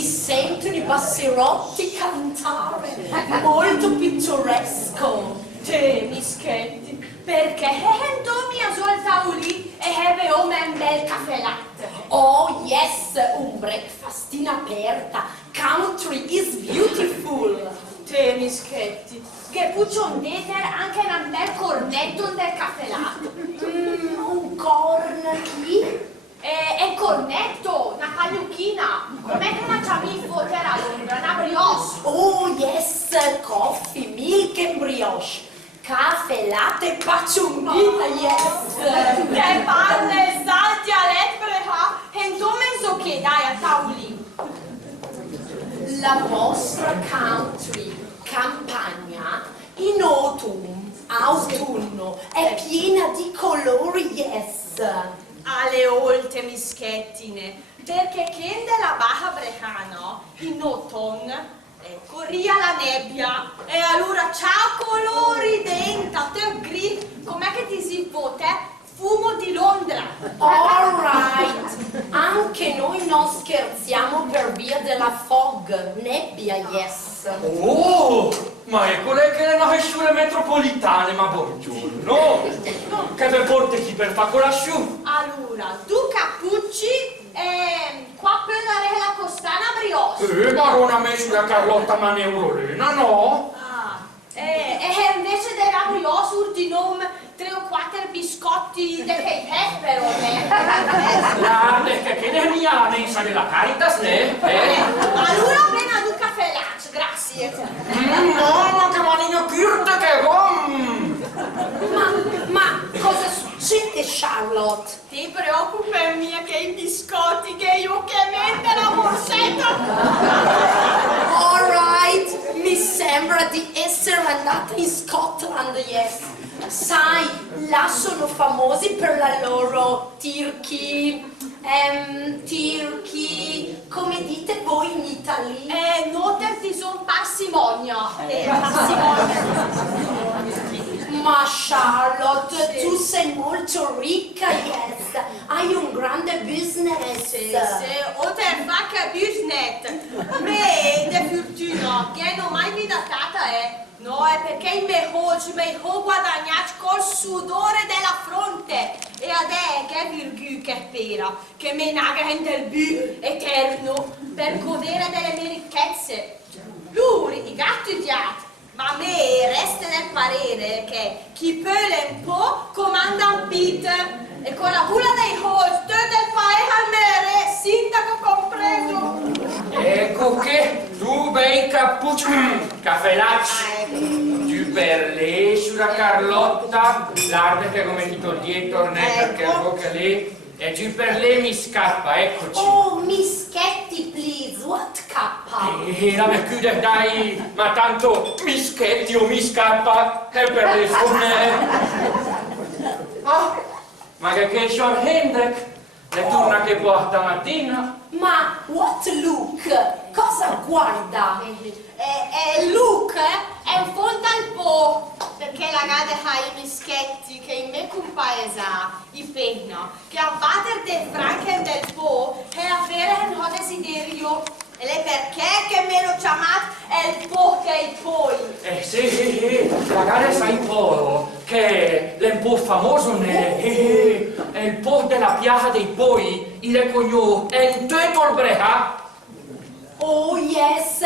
si sentono i basserotti cantare, molto pittoresco. Te, mischetti, perché mia solta lì e beve un bel caffè latte. Oh yes, un breakfast in aperta. Country is beautiful. Te, mischetti, che puccion deter anche un bel cornetto del caffè latte. Un corn chi? E cornetto, una pagliucchina. Com'è che mangiami il foter a Londra? Una brioche. Oh yes, coffee, milk and brioche. Caffè, latte, pacciunghina, yes. Che palle, salti a letbreha, e insomma so che dai a tavolino. La vostra country, campagna, in autunno, è piena di colori, yes. Alle olte mischettine, perché che della Baja Brejano, in autunno, corria la nebbia, e allora ciao colori dentro, te gris, com'è che ti si vota? Fumo di Londra. All right, anche noi non scherziamo per via della fog, nebbia, yes. Oh, ma ecco lei che è una sciure metropolitane, ma buongiorno. Che per porte chi per fa colazione? Allora, due cappucci e qua per la costana brioche. Barona me sulla Carlotta Maneurolena, no? E invece della brioche ordinò 3 o 4 biscotti di pepperone. Guarda, che ne è mia la mensa della Caritas, ne? Allora appena due caffè latte, grazie. Mamma, che manino curte che Ma cosa succede, Charlotte? Ti preoccupa mia che i biscotti che io che mette la borsetta. All right, mi sembra di essere andata in Scotland, yes. Sai, là sono famosi per la loro turkey, come dite voi in Italia? Noterti son parsimonia. Parsimonia. Ma Charlotte, tu sei molto ricca, yes. Hai un grande business. Se oltre fa che business, me de fortuna che non mai vidatata è. No, è perché i miei ho guadagnato col sudore della fronte. E adesso che virgù che spera, che me naga del bu eterno per godere delle mie ricchezze. Lui, i gatti odiati. Ma a me resta nel parere che chi pele un po' comanda un pit e con la cura dei host del paese al mere, sindaco compreso. Ecco che tu bei cappucci, caffè latte, tu per lei sulla Carlotta, guarda che come ti toglie tornare perché la bocca lì, e giù per lei mi scappa, eccoci. Oh, mischetti, please, what kappa? La mercude dai, ma tanto mischetti o mi scappa, è per le sonne. Ma che sorprende, le torna che porta mattina. Ma what look? Cosa guarda? Luke è un fondo al po', perché la gade ha i mischetti che in me compaesa, i penna, che a batter del franken del po' e a fare un desiderio. E lei perché che me lo chiamato è il po' che il poi? Sì, la gara sai un po' che è un po' famoso, è il po' della piazza dei poi, il cogno, è un tutto il breha. Oh yes,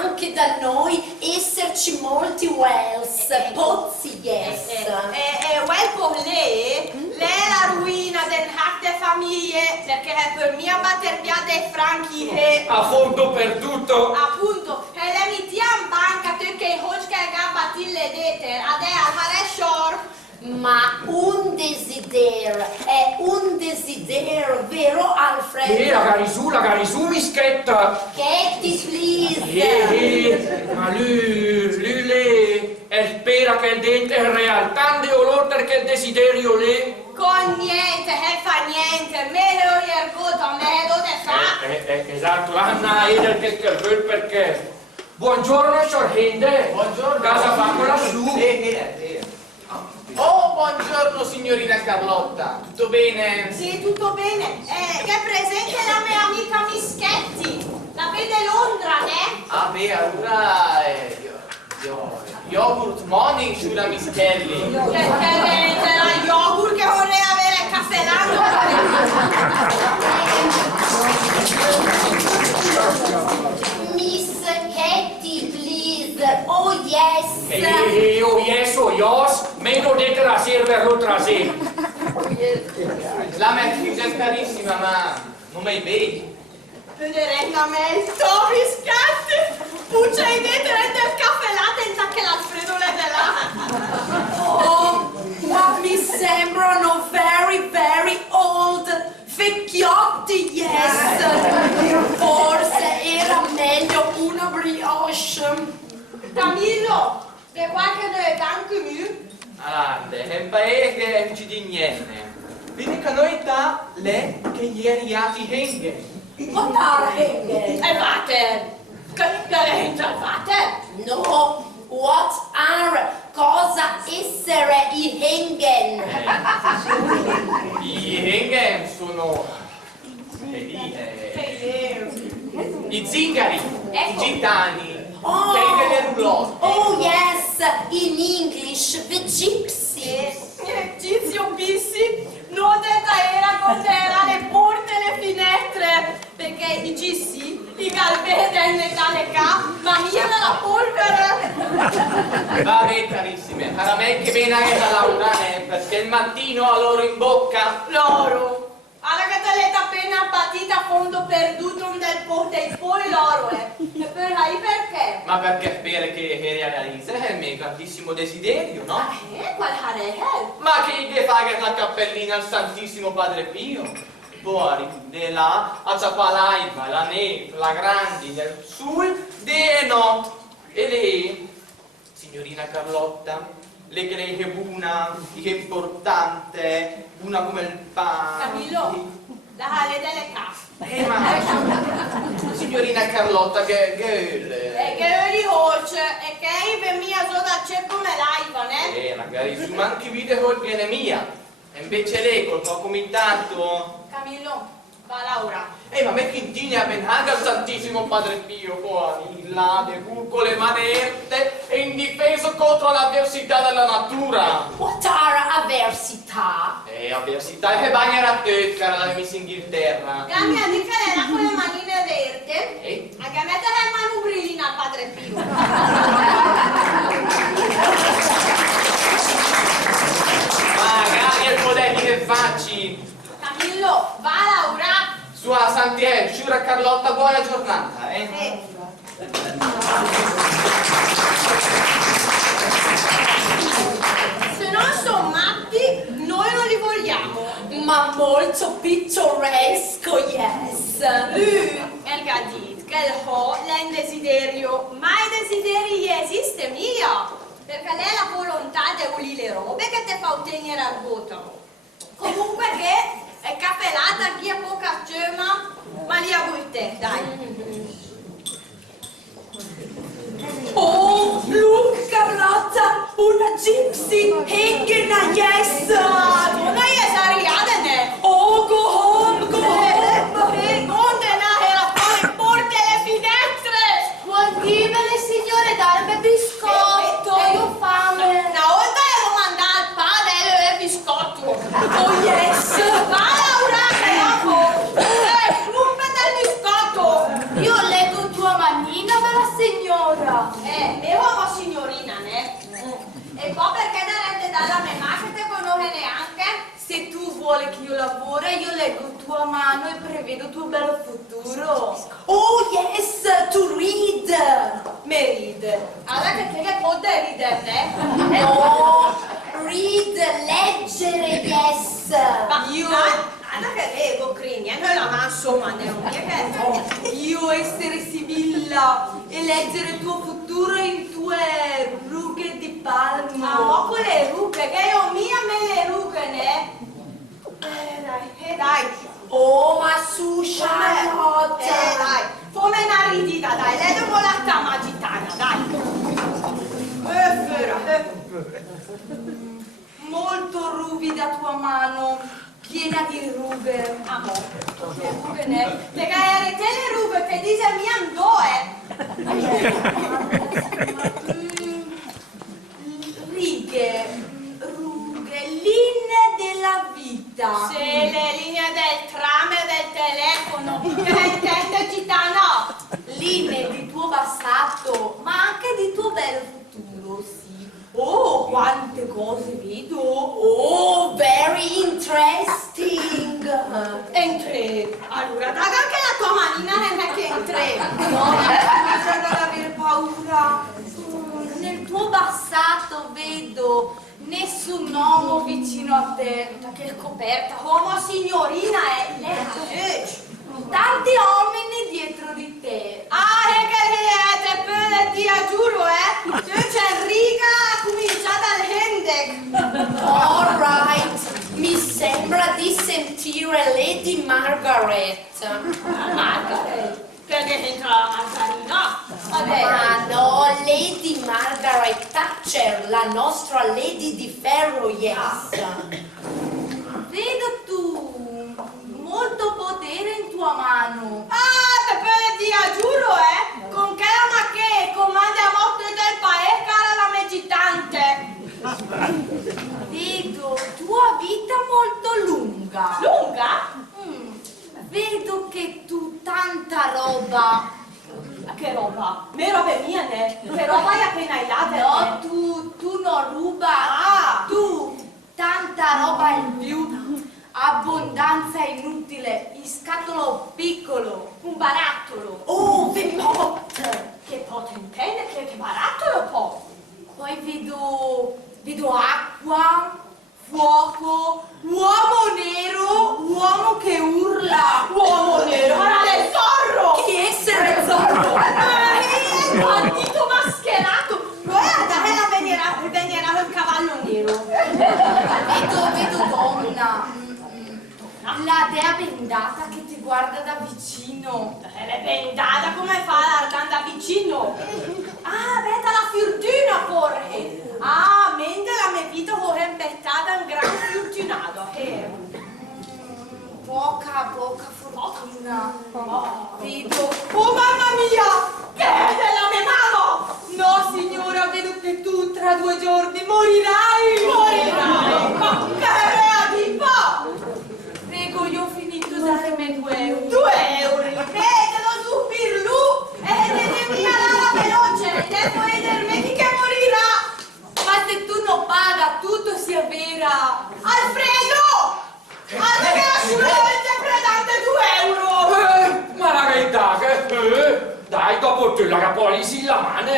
anche da noi esserci molti wells, pozzi, yes. E quel po' lei è la ruina del hack delle famiglie, perché per mia batter via dei franchi e... A fondo perduto. Appunto, e le metti in banca tu che hoci che gabbati le dete, adè al mare shore. Ma un desiderio, è un desiderio, vero Alfred? La garisu, mischetta. Katie, please. Ma lui spera che il dente è realtà di oltre che il desiderio lì. Con niente, fa niente, me lo ricordo, me lo fa. Esatto, Anna è del che perché. Buongiorno, sorrende. Buongiorno. Casa fa con la su. Oh, buongiorno signorina Carlotta, tutto bene? Sì, tutto bene. Che è presente la mia amica Mischetti. La vede beh, allora yogurt morning sulla Miss Kelly. Che la yogurt che vorrei avere il caffè latte. Miss Katie, please. Oh yes. Oh yes, oh yes, meno dette la server lo trasè. La Mercedes è carissima, ma non mai bei. Direttamente, biscotti, puccia i denti del caffè latte in che l'Alfredo le là. Oh, ma mi sembrano very, very old. Vecchiotti, yes. Forse era meglio una brioche. Camillo, che qualche delle tanti mi? Allora, è un paese che ci di niente. Vedi che noi da le che ieri ati henge. What are hängen? Vate, che vate? No, what are? Cosa essere i hängen? I henge sono i zingari, i gitani, Oh. che delle roulotte. Oh yes, in English, the gypsies. Tizio Bissi, non era con le porte e le finestre, perché i GC, i galvede dalle ma mia della polvere. Vabbè carissime, a me che viene anche da Laura, perché il mattino a loro in bocca. Loro. Alla cataletta appena partita a fondo perduto un del ponte e poi loro E per lei perché? Ma perché spero che realizzi il mio grandissimo desiderio, no? Qual è? Ma che fare la cappellina al Santissimo Padre Pio? Poi, di là, a Ciapalaiva, la neve, la grandi, del sul, de notte. E lei, signorina Carlotta, le crei che buona, che importante, una come il pane. Camillo, la ale delle casse. Ma, signorina Carlotta, che che li hoce, e che per mia soda c'è come l'aiva, ne? magari su manchi vide col bene mia. E invece lei col tuo comitato. Camillo, va Laura. Ma me chintini a benhaga al Santissimo Padre Pio, poi là, con le manette e indifeso contro l'avversità della natura. What are avversità? Avversità che bagnerà te, cara la Miss Inghilterra. La mia amica era con le manine verde, E? a che mettere il manubrillino al Padre Pio. Magari il podetti che facci. Camillo, va Laura. Sua Santiel, Sciura Carlotta, buona giornata, Se non sono matti, noi non li vogliamo. Ma molto pittoresco, yes. El gadit, che il ho, è un desiderio. Ma i desideri esiste mia. Perché lei ha la volontà di ulire le robe che ti fa ottenere al voto. Comunque che è cappellata chi ha poca cema, ma li ha te, dai. Oh, look, Carlotta, una gypsy hanging a yes. Non hai esariadene. Oh, go home, go home. Montena era fuori porte e le finestre. Guardimele, signore, darmi biscotto. Io ho fame. Una volta ero mandata al padre e il biscotto. Oh, yes. Va Laura, che dopo. Rompete il biscotto. Io leggo tua manina per la signora. Io ho signorina, ne? E poi perché darete dalla mia mamma che te conosce neanche? Se tu vuoi che io lavori, io leggo tua mano e prevedo il tuo bello futuro. Oh, yes, to read. Me read. Allora che te che può ridere? No, read, leggere, yes. Ma io... Allora che leggo, Crini, noi la mano insomma, non che... Io essere Sibilla e leggere il tuo futuro in tue rughe di palmo. Ma con le rughe, che io mia me le rughe, ne? Dai. Oh, ma su, Charlotte. Dai, come una ridita, dai, lei dopo la cama gitana, dai. Molto ruvida tua mano, piena di rughe. Amore, le rughe, ne? Perché erete le rughe che dice mia andoe. Righe, rughe, linee della vita. Se le linee del tram e del telefono, per intenderci no. Linee di tuo passato, ma anche di tuo bel futuro, sì. Oh, quante cose vedo. Oh, very interesting. Entré. Allora, daga anche la tua manina non è che entré. No, non ad avere paura. Nel tuo passato vedo nessun uomo vicino a te. Ma che scoperta, uomo signorina è lei. Tanti uomini dietro di te. Ah, e che niente, per dia giuro, Se c'è riga, comincia dal Hendek. All right, mi sembra di sentire Lady Margaret. Margaret, perché entra la Margarina? Vabbè. Ma no, Lady Margaret Thatcher, la nostra Lady di Ferro, yes. Vedo tu molto potere in tua mano. Ah, per dia giuro, con che ama che comanda a morte del paese, cara la meditante. Vedo tua vita molto lunga. Lunga? Vedo che tu tanta roba. Ma che roba? Me robe mie, ne? Che roba hai appena ilate? No, tu non ruba. Ah. Tu tanta roba in più. Abbondanza inutile, in scatolo piccolo. Un barattolo. Oh, the pot. Che pot intende? Che barattolo pot? Poi vedo acqua, fuoco, uomo nero, uomo che urla. Uomo nero! Ora del zorro! Chi essere zorro? Il bandito mascherato! Guarda, venierà il cavallo nero. Vedo donna. La dea bendata che ti guarda da vicino. È bendata, come fa ad andare vicino? Ah, veda la fortuna porre! Ah, mentre la mia vita vuole imbettata un gran fortunato. Poca fortuna. Vedo. Oh mamma mia! Che è della mia mano? No signora, vedo che tu tra 2 giorni morirai! Morirai! Ma che reativa! Prego, io ho finito di usare i miei 2 euro. 2 euro! Vedelo su Pirlu! E devi calare veloce! Devo vedermi che morirà! Ma se tu non paga, tutto si avvera. Alfredo! Guarda che la scivolta è predante 2 euro! Ma la verità che... dai, dopo te la capolisi la mano,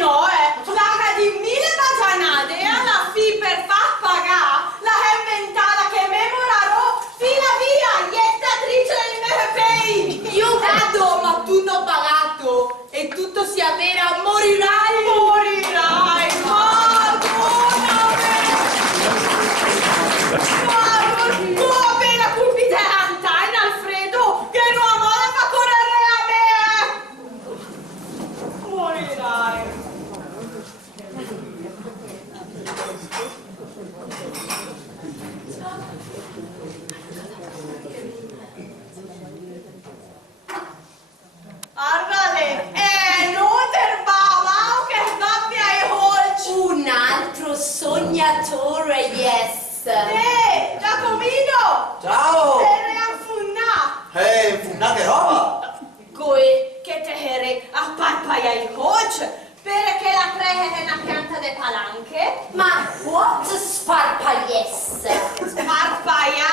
No, paga di 1000 bagianate e alla fine per far pagare la inventata che memorarò fino a via, iettatrice dei miei pei! Io vado, ma tu non ho pagato. E tutto si avvera, morirai. Morirai! Tu appena colpite Antain, Alfredo, che non amore fa correre a me! Morirai! Argale, non terbava, che sbabbia e holci! Un altro sognatore, yes. Giacomino! Ciao! Sei affunna! Funna che roba! Coi che te ere a parpaia i holci, perché la prega è una pianta de palanche? Ma what sparpagliesse? Parpaia,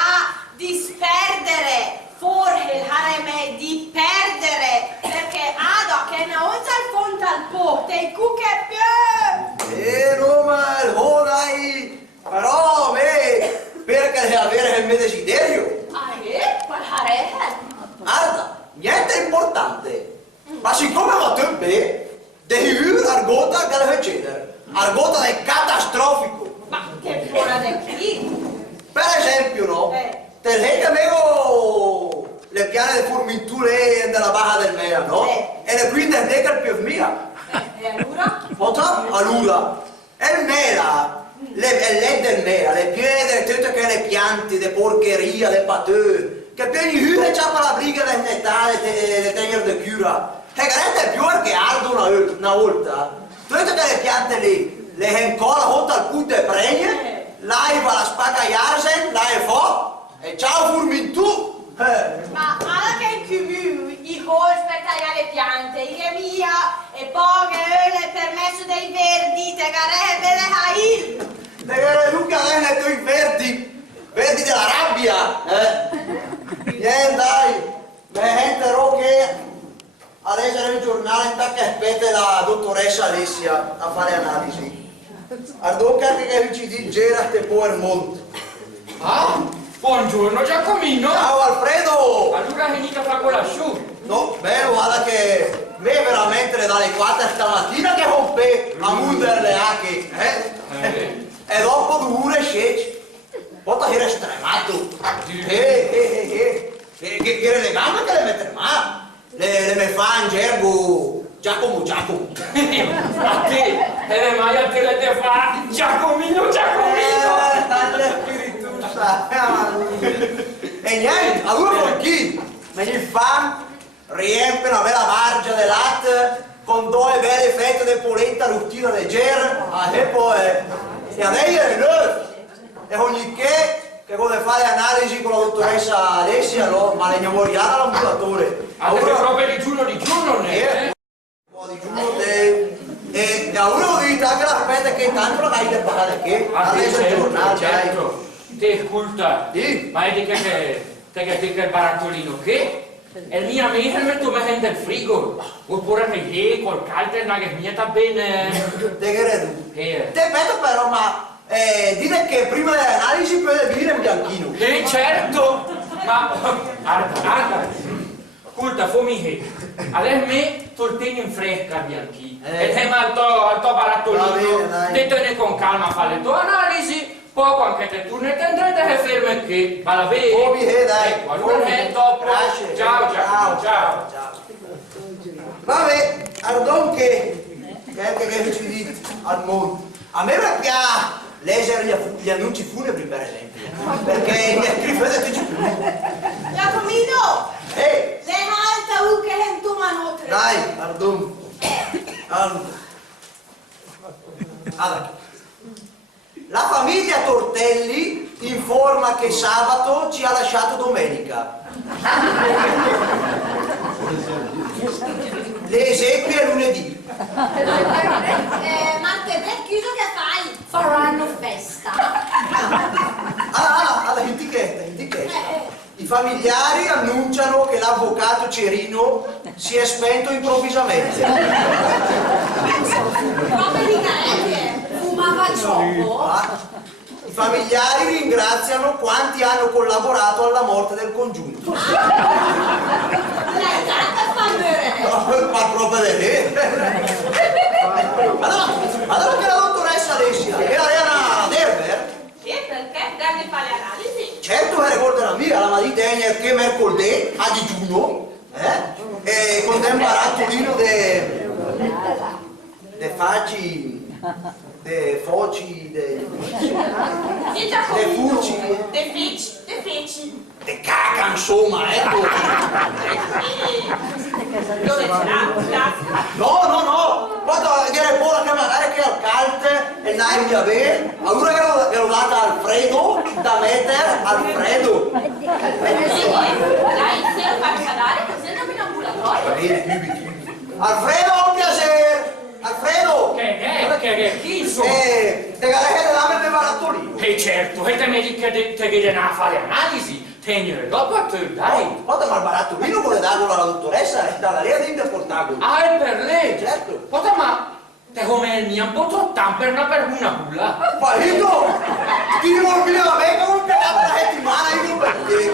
disperdere! Forse il harem di perdere, perché Ada che ne oltre al fondo al po, te cucche più! Roma, il hodai! Però, perché deve avere il mio desiderio? Ah, qual harem? Guarda, niente importante. Ma siccome va te devi argota che deve succedere. Argota è catastrofico. Ma che buona da chi? Per esempio, no? Te lei avevo le piane di formitture della Baja del Mea, no? E le quindi è che più mia. E allora? Allora, il mela, le del mela, le piede, tutte che le piante, le porcherie, le pateux, che più di hure c'ha per la briga del Natale, le tenere di cura. E che è più che ardo una volta, tu hai detto che le piante lì, le hencola hot al punto e pregne, laiva la spacca jarsen, la e fo, e ciao furmintù! Ma anche in comune i colpi per tagliare le piante, i mia e poi il permesso dei verdi, te garebbe le hail. Te che Luca Veneto i verdi, verdi della rabbia, Niente dai, me gente che a leggere il giornale intanto che aspetta la dottoressa Alessia a fare analisi. Ardocca che ci dice te può molto. Ah, buongiorno Giacomino. Ciao Alfredo! Allora venite a con lassù. No, beh, guarda che me veramente dalle 4 stamattina che rompe a mundere le acche, E dopo 2 ore sceci. Poi era stremato. Che le gambe che le mette ma le me fa in gergo Giacomo. A te, e le maglie te le te fa Giacomino. Tante spiritusa. E niente, allora con chi? Me gli fa riempie una bella margia di latte con 2 belle fette di polenta ruttina leggera e poi e adesso è nuovo e ogni che vuole fare analisi con la dottoressa Alessia no? Ma le memoriale all'ambulatore Allora proprio di giorno ne? Un po' di giorno e a uno dite anche l'aspetta che tanto la dai da pagare che adesso è il giornale certo. Te ascolta, Sì. ma è di che il barattolino che? E il mio amico metto me in del frigo, oppure che col caldo non è che sta bene. te credo te vedo però ma dite che prima dell'analisi puoi venire in bianchino Certo, ma guarda, ascolta, fammi che adesso me soltegno in fresca bianchi e te al tuo barattolino, te ne con calma a fare le tue analisi. Poco anche te tu ne tendrete che ferme che va la bene. Dai. Ecco, allora dopo. Grazie. Ciao. Vabbè, Ardon che ci dice al mondo. A me piace leggere gli annunci funebri per esempio, perché mi scrivete tutti più. Giacomino, Ehi, le malta che è tu manotre. dai, Ardon. Allora. La famiglia Tortelli informa che sabato ci ha lasciato domenica. Le esequie è lunedì. Martedì chiuso che fai? Faranno festa. Alla etichetta. I familiari annunciano che l'avvocato Cerino si è spento improvvisamente. Come di carette. Fumava gioco. I familiari ringraziano quanti hanno collaborato alla morte del congiunto. L'hai data a fare. Ma proprio di lì. Allora che la dottoressa Alessia era una Derber? Sì, perché devi fare le analisi. Certo che ricorda la mia, la maditenia che mercoledì a digiuno, e con un barattolino de facci, de foci, de furci, De feci. de caca insomma, ecco. Dove c'era? No, guarda, dire poi che magari che al calte e non di avere, allora che l'ho data a Alfredo, da mettere Alfredo. Dai, se lo fai cadere così andiamo in ambulatorio. Va bene, chiudi. Alfredo, un piacere! Alfredo! Che chi insomma? Te gare che la mette barattolino. E certo, e te mi dici che te viene a fare analisi, tenere dopo a te, dai. Guarda, ma il barattolino vuole darlo alla dottoressa e dalla lei dentro portarlo. Ah, è per lei? Certo. Guarda, ma te come il mio un po' troppo per una bulla. Marito! Ti rivolvi la me come un cagato una settimana, io non perché.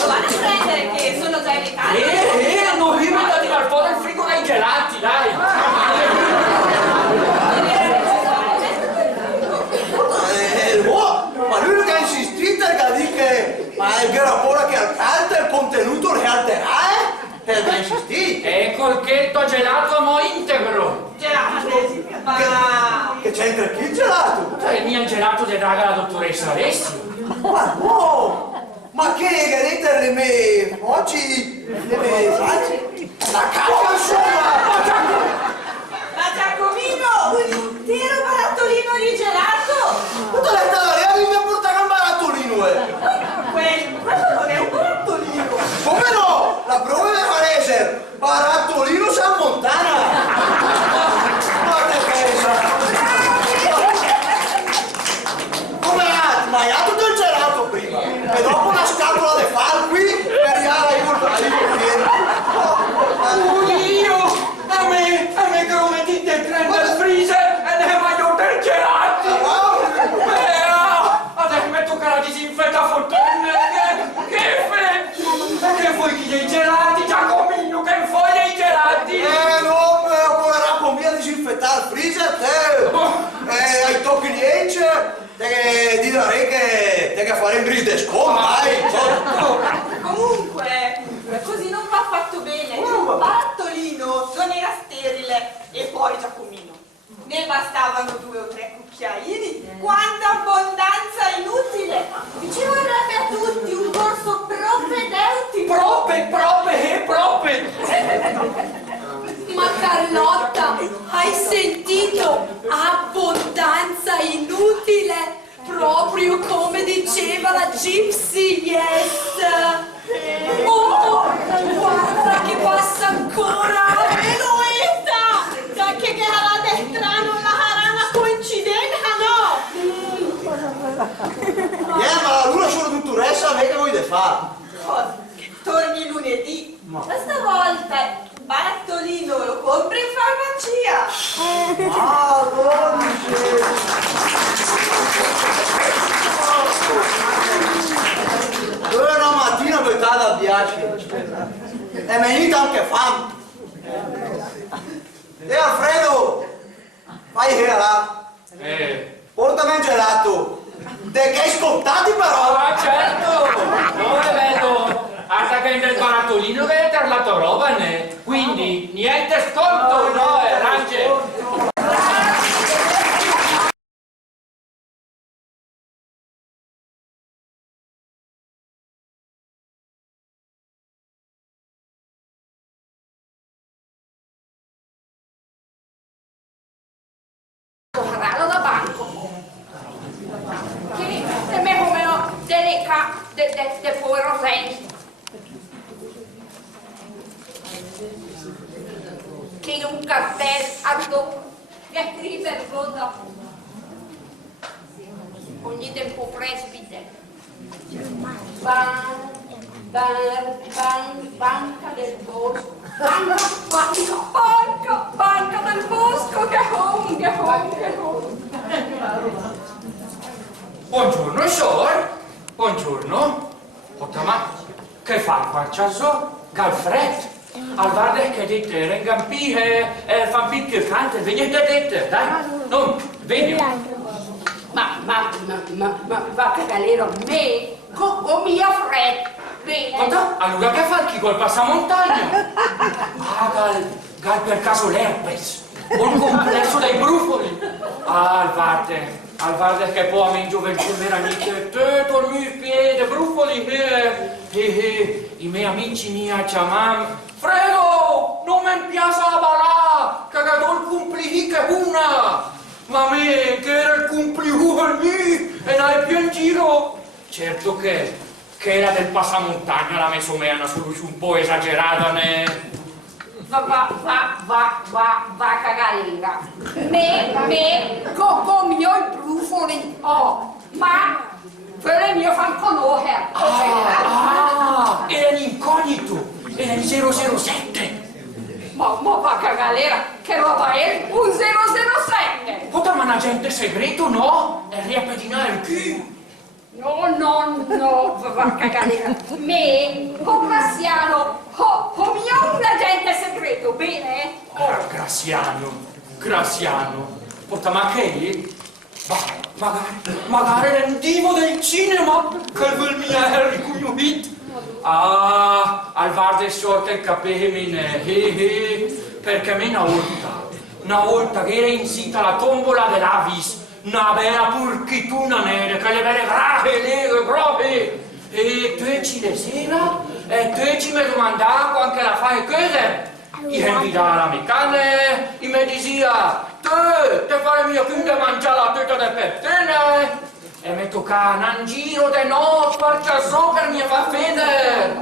Lo vanno a prendere che sono già in Italia. Non vi da tirare fuori il frigo dai gelati, dai. Ma lui che ha insistito che dice ma è vero ora che alta il contenuto le alterà, E ha insistito. Ecco il chetto gelato mo integro. Gelati. Ma... Che c'entra chi il gelato? Il mio gelato del raga la dottoressa Alessia. Ma no! Ma che vedete le mie oggi, le mie salse, la cacca insomma! Ma Giacomino, un intero barattolino di gelato! Tutto detto da lì, mi portare un barattolino, Quello non è un barattolino! Come no? La prova deve essere barattolino San Montana! Ma te pensa? Come ma hai tutto il gelato prima e dopo una scatola di far qui per riare Io! A me che lo mettete nel freezer e ne voglio del gelati! Adesso mi tocca la disinfetta fontana! Che fai? Che vuoi chi dei gelati, Giacomino? Che vuoi dei gelati? no, come con via disinfettare il freezer te ai tocchi clienti te che direi che te che fare in gris di sconto, dai! Comunque, così non va fatto bene. Il barattolino non era sterile. E poi Giacomino, ne bastavano 2 o 3 cucchiaini. Quanta abbondanza inutile! Ci vorrebbe a tutti un corso propedeutico. Prope! Ma Carlotta, hai sentito? Abbondanza inutile, proprio come diceva la Gypsy, yes! Oh, guarda che passa ancora! Eloita! Da che la destra non la harana coincidenza, no? Ma la luna sono dottoressa, a me che vuoi fare? Cosa? Che torni lunedì. Questa volta barattolino lo compri in farmacia. Ah, dolce! Dove una mattina metà piace e venite anche fame. E Alfredo, vai che là, portami un gelato. De che hai scontati però? Ma certo! Dove vedo? Hasta che nel barattolino che hai parlato roba, ne? Quindi niente sconto, no, Rance? Corralo da banco. Che è me come delle de povero sei. Che in un caffè alto e scrive cosa. Ogni tempo presbite. Banca del bosco. Banca del bosco, che home. Buongiorno, Sor. Buongiorno. Ma che fa qua? C'asso? Calfred. Al guarda che dite, rengampi e fan picche cante, venite dette, dai. Non, veni. Ma va che galero me, con mia fred. Bene. Guarda, allora che fa chi col passamontagna? Ah, gal per caso l'herpes. Un complesso dei brufoli. Ah, al guarda che può in gioventù veramente tutto il mio piede, brufoli, i miei amici mia chiamam. Fredo, non mi piace la balà, che il cumplihi che una. Ma me, che era il cumplihu per me, e non è più in giro. Certo che era del passamontagna la messo me una soluzione un po' esagerata, ne? Va cagalera. Me, con mio i brufoli, ma per le mie fan conoscere. Era l'incognito, era il 007. Ma va cagalera, che roba è? Un 007! Ma un agente segreto, no? E riappedinare il chi? No, va cagalera. Me, con Graziano, mio un agente segreto, bene? Graziano. Ma che? Magari è un divo del cinema che vuol mia Harry Cugnuit. Ah, al varde sorte il capemine, perché me una volta che era in sita la tombola dell'Avis, una vera purchituna nera, che le vere grahe, nere, grobe, e tu ci le sera e tu ci mi domandavo anche la fare cose. Io invitavo la mia cane, e mi diceva, te fare mio figlio mangiare la tutta del pettine. E mi toccava un giro di notte, perché so per mi fa fede.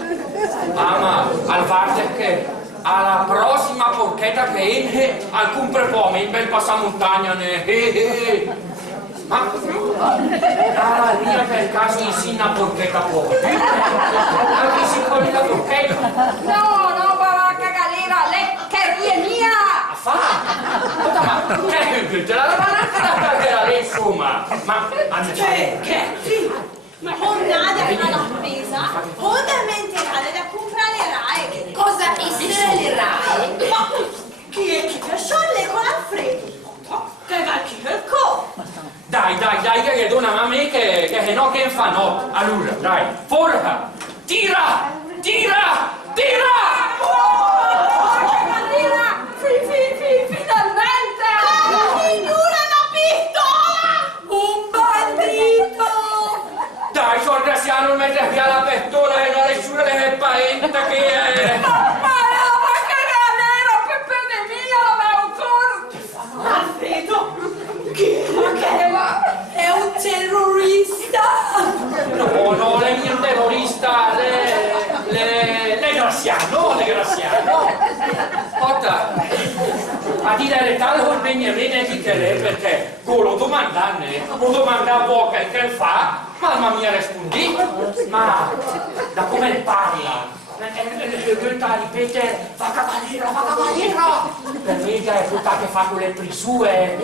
Ma al parte che alla prossima porchetta che viene, alcun prepome in bel passamontagna ne. Ma la mia per caso insina porchetta fuori. Anche si vuole la porchetta. No, baracca galera, lei che è mia! Ma che la banacca da perdere lei insomma. Ma Che? Sì. Ma non nada alla presa, ovviamente nada da comprare Cosa essere le RAE? Ma chi è chi per scioglie con Alfredo? Che va chi per co? dai, che dona a me che no che fa no. Allora, dai, forza! Tira! Finalmente! Una pistola! Un bandito! Dai, sono graziano, non mette via la pistola e non le sure le paenta che è. Alfredo! È un terrorista! No, le mie terrorista, le graziano. Otta, a dire la verità non viene bene di che lei perché con lo domanda poco che fa, mamma mia rispondi, ma da come le parla? Ripete, va cavaliera! Per me che è tutta che fa con le prisue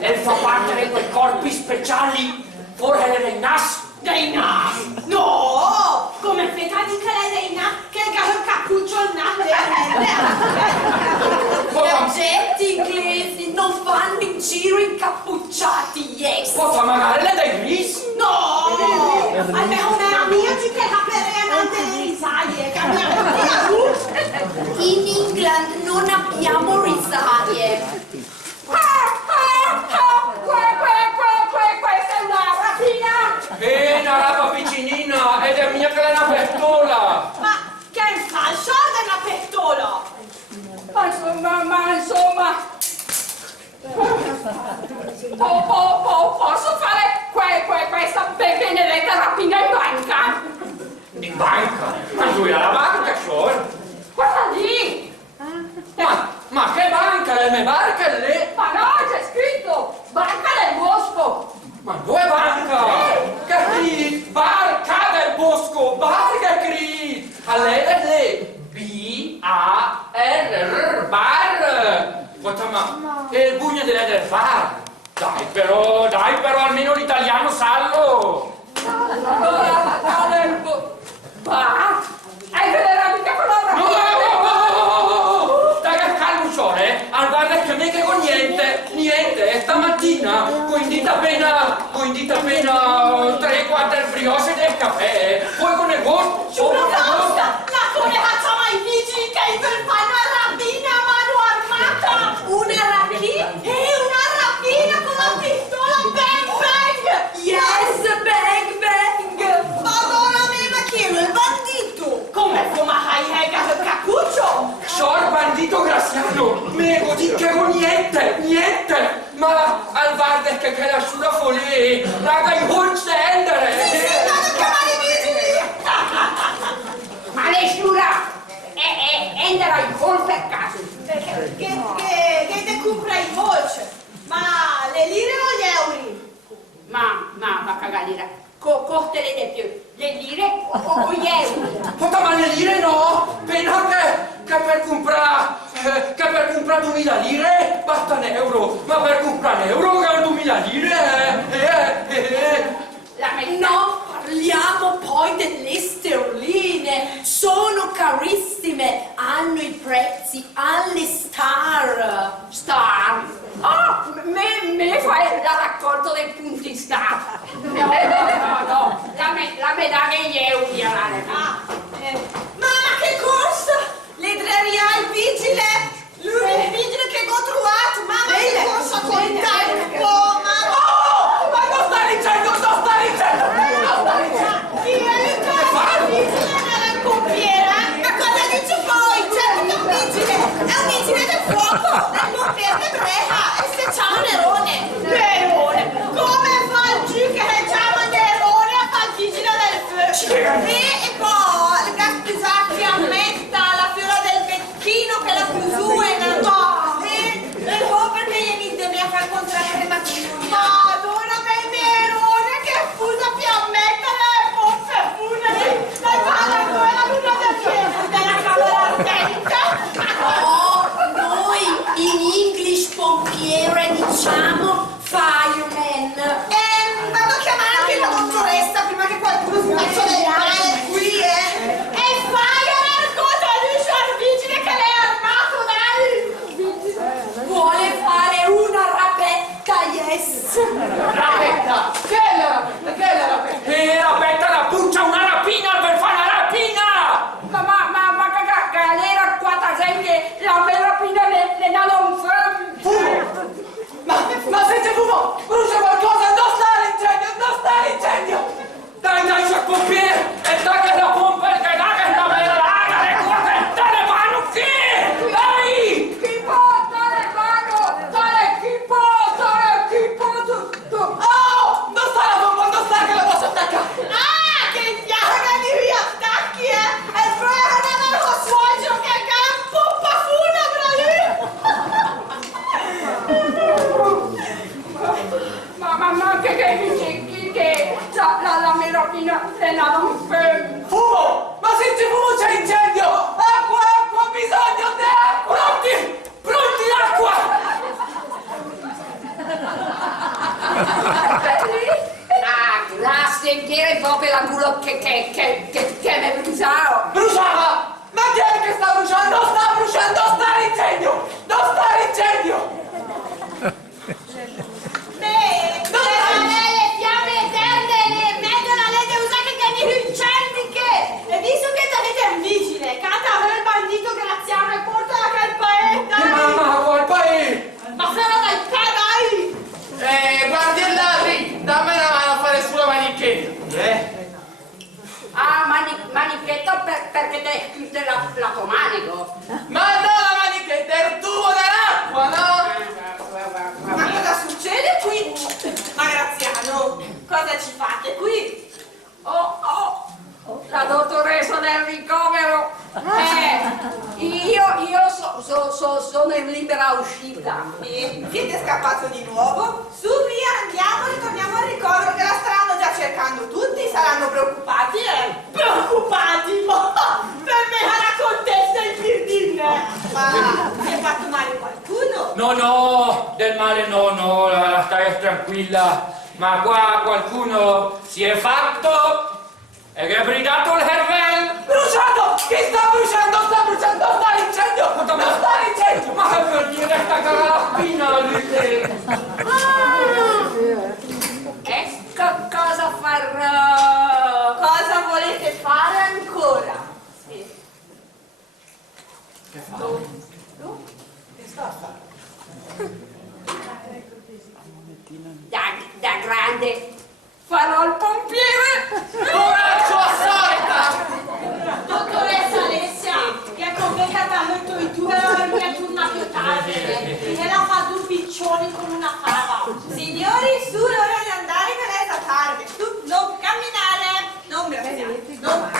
e fa parte di quei corpi speciali, forse dei nas. Dei nas? No! Come feta di che lei dei nas? Che il cappuccio al Gli oggetti inglesi non fanno in giro incappucciati, yes! Posso magari le dei gris? No! Almeno una mia ci che la perena delle risaie, che abbiamo In England non abbiamo risaie. Questa è una rapina! Una rapa piccinina ed è mia che è una pistola! Ma che falso è una pistola? Ma insomma, posso fare questa benedetta rapina in banca? In banca? Ma lui alla banca, sure? Quella lì! Ma che banca? Le mie barche lì? Ma no, c'è scritto Banca del Bosco! Ma dove banca? Che barca del bosco, barca Crit! A lei B-A-R, bar! Ma è il bugno del bar! Dai però, almeno l'italiano sallo! Allora, hai veramente quella No! Dai, calmuccione, al bar che me che con niente, stamattina ho indito appena 3-4 brioche del caffè, poi con il gusto, Una basta! La come faccia mai vigili che per fare una rapina a mano armata! Una rapina? Una rapina con la pistola bang bang! Yes, bang bang! Madonna mia, ma chi era il bandito? Come fuma hai il cappuccio? Short bandito graziano, me così che con niente, ma al bar che la sua follia, raga i punch endere! Ma nessuno! Endera in col per caso! Che te compra i voce? Ma le lire o gli euro? Ma va cagalera! Cortele di più! Le lire o gli euro? Ma le lire no, pena che per comprare 2000 lire basta un euro, ma per comprare un euro che 2000 lire, No, parliamo poi delle sterline. Sono carissime, hanno i prezzi alle star. Star! Oh, me fai la raccolta dei punti star! No, la medaglia gli euro! Ma che corsa? L'edreria il vigile? L'unico vigile che ho trovato! Mamma che corsa con tempo! Ma ma non sta dicendo! chi è perché te chiude la tua manico. Ma no, la manichetta è il tubo dell'acqua, no? Ma cosa succede qui? Ma Graziano, cosa ci fate qui? Oh, la dottoressa del ricovero. Io sono in libera uscita. E siete scappato di nuovo? Su, via, andiamo, ritorniamo al ricovero che la stanno già cercando tutti, saranno preoccupati, Preoccupati? Per me è la contessa in Pirdine! Ma si è fatto male qualcuno? No, del male no, stai tranquilla. Ma qua qualcuno si è fatto e che ha bridato il cervello. Bruciato! Chi sta bruciando? Sta l'incendio! Non sta l'incendio! Ma che per dire sta carabina lì? E cosa farò? Cosa volete fare ancora? Che fa? Che sta a fare? Da grande farò il pompiere. Coraggio solita! Dottoressa Alessia, che è convocata molto in tu per mi ha tornato tardi e la fa due piccioni con una fava. Signori, su, è ora di andare che lei sta tardi. Tu, non camminare, non grazie, non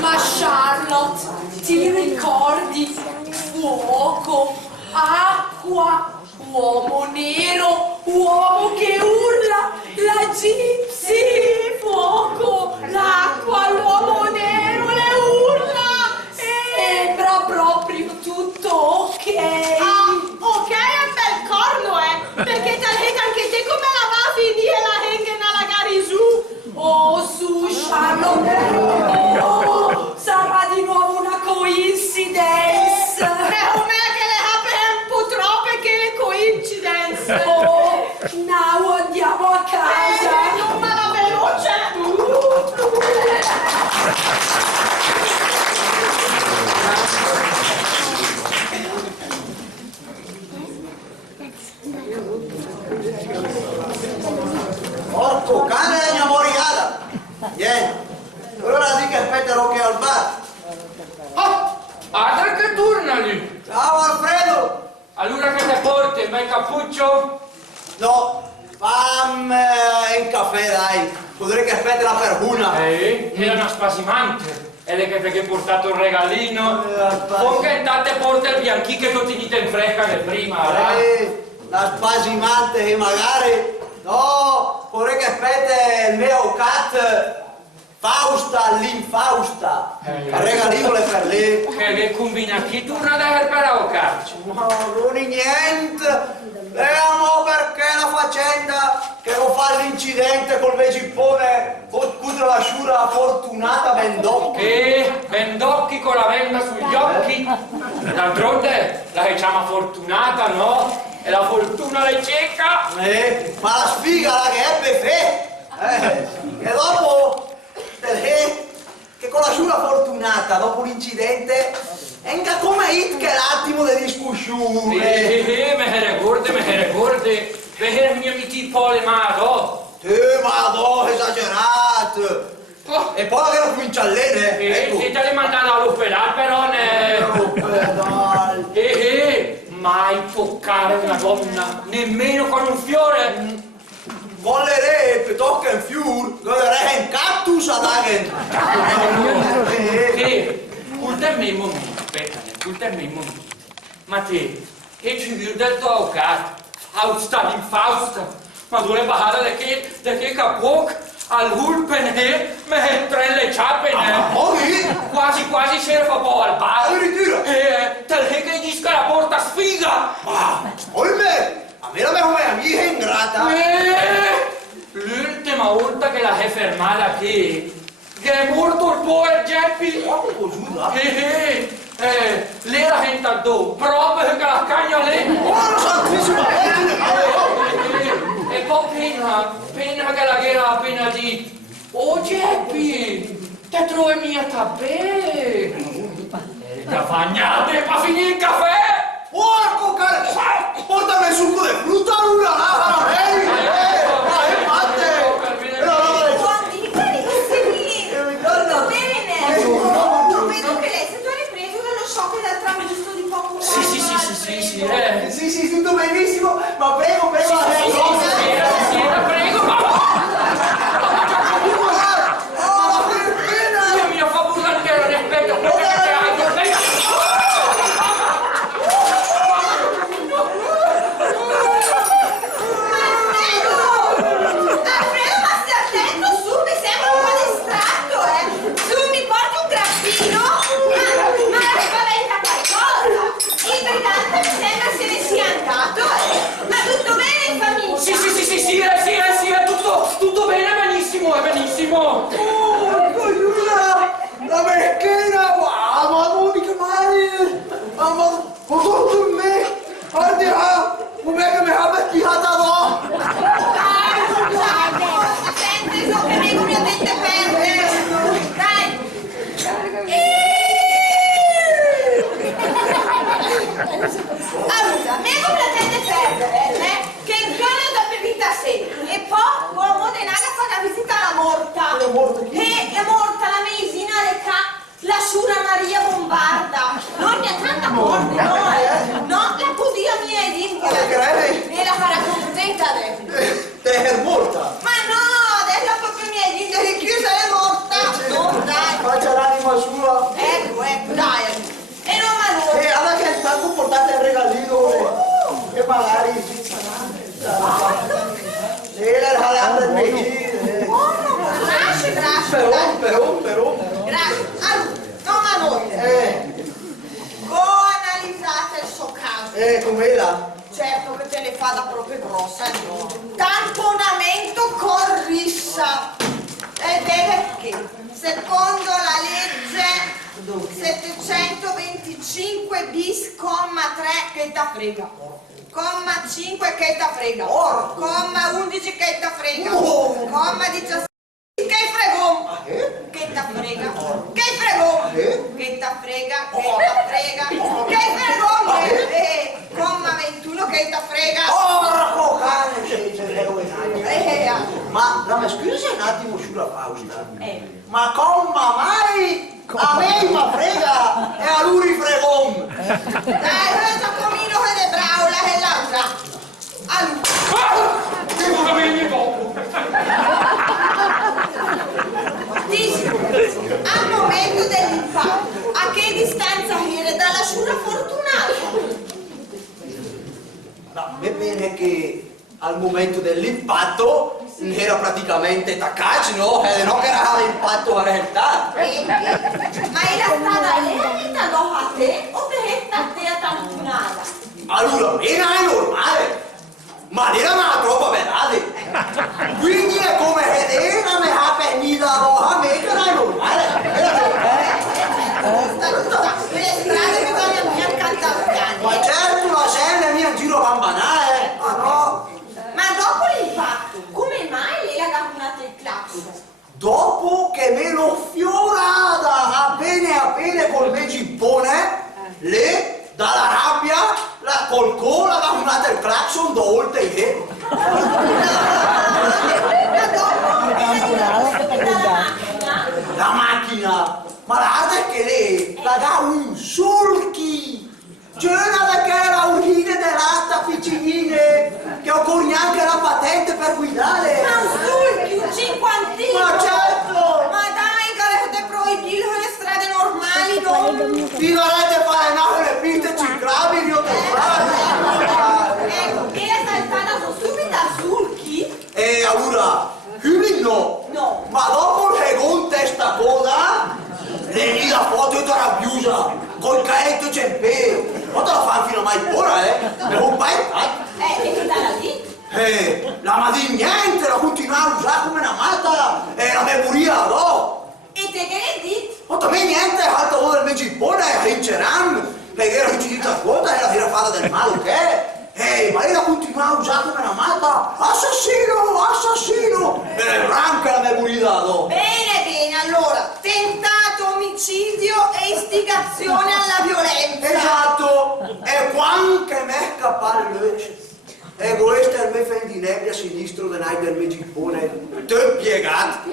Ma Charlotte, ti ricordi? Fuoco, acqua, uomo nero, uomo che urla, la Gypsy, fuoco, l'acqua, l'uomo nero, le urla, sembra proprio tutto ok. Ok, è un bel corno, perché te l'hai anche te come la va a finire la hengen alla Garisu? Oh, su Charlotte, oh, sarà di nuovo una coincidenza. È un me che le ha un po' troppe che le coincidenze. Oh, now andiamo a casa. Non me la veloce. Porco cane la mia moriata! Vieni! Allora di che aspetterò che al bar! Oh, Adra che torna lì. Ciao Alfredo! Allora che te porti, un bel cappuccio? No, fammi un caffè dai! Potrei che aspettera per una! Era una spasimante. E lei che ti ha portato il regalino. Spasimante. Con che te porta il bianchi che tu ti dite in fresca che prima, La spasimante che magari... No, vorrei che aspetta il mio cat Fausta, l'infausta! Regalino per lei! Che combina chi torna da per o calcio? No, non è niente! Vediamo perché la faccenda che lo fa l'incidente col vegippone contro la sciura fortunata Bendocchi. Bendocchi con la venda sugli occhi. D'altronde la che chiama fortunata, no? E la fortuna le cieca. Ma la sfiga la che ebbe fe! E dopo che con la sciura fortunata, dopo l'incidente, enga come hit che l'attimo di discussione. Me ricordi. Perché mi amici poi mado. Ma no, esagerato! E poi che lo comincia a lene, ecco. Se te le mandano all'ospedale però mai toccare una donna, nemmeno con un fiore. Volerei tocca in fiur, volerei un cactus ad agen. Ultimi momenti, aspetta, ma te, che ci vuoi del tuo caso? Fausta, l'infausta, ma dove bahare da che capoc all'ulpen me trelle ciappene. Quasi si fa po' al bar. Addirittura? Te che disca la porta sfiga. Olme, a me la mia come amica è ingrata. L'ultima volta che la è fermata che è morto il povero Geppi. Porco giuda. Lei la gente addosso, proprio che la cagna lì. Oh, santissima! E poi pena che la era appena di oh Geppi, te trovi mia tabè. Ti fagnate per finire il caffè? Porco cane! Portami il succo di frutta l'una là, Grazie. Allora, toma noi. Ho analizzato il suo caso. Com'era? Certo che te ne fa da proprio grossa. Tamponamento con rissa. Ed è perché, secondo la legge 725 bis, comma 3, che ta frega. Comma 5 che ta frega. Comma 11 che ta frega. Comma 17 che fregom. Che ta frega. Che fregom. Che ta frega. Che ta frega. Che fregom. Comma 21 che ta frega. Porco cane, ma scusa un attimo sulla pausa. Ma come mai a me mi frega e a lui fregom? Dai, ora Giacomino che è bravo, la è l'altra. Dici, al momento dell'impatto, a che distanza era dalla sciura fortunata? No, è bene che al momento dell'impatto era praticamente taccaci, no? E non che era l'impatto in realtà. Ma era stata lei dopo a te o te a te a tamponata? Allora, meno è normale, ma era una troppa verade. Quindi è come che era mi ha venita a me che era normale. Le strade che vogliono mi accantare. Ma certo, la scena è mia in giro campanale. Ma no. Ma dopo l'impatto, come mai lei ha camminato il clacson? Dopo che me l'ho fiorata appena col mio gippone, lei dalla rabbia col cola ha camminato il clacson da oltre che. Ma dopo La macchina, ma l'altra è che lei la dà un sulchi. C'è una che era urine dell'alta piccinine, che occorre neanche la patente per guidare. Ma un sulchi, un cinquantino! Ma certo! Ma dai, che te proibito le strade normali, non... Vi dovrete fare nato le piste ciclabili o Ecco, e è saltata subito a sulchi? E allora, qui no. No. Ma dopo il secondo testa coda, le lì la foto è rabbiosa, col caetto cempeo. Non te la fanno fino a mai ora, Me lo fai? E che dalla lì? La ma di niente, la continua a usare come una matta e la memoria, no? E te che ne dici? Ma a me niente, alta ora del mio gippone, rinceranno, perché era uccidita a quota e la tira fare del male, che? Ma lei la continua a usare come una matta, assassino! E branca la memoria, no? Bene, allora, tentato omicidio e istigazione alla violenza. Esatto, e quando che me è scappato il luce. E questo è il mio fendinebbia a sinistro del mio gippone, te piegato.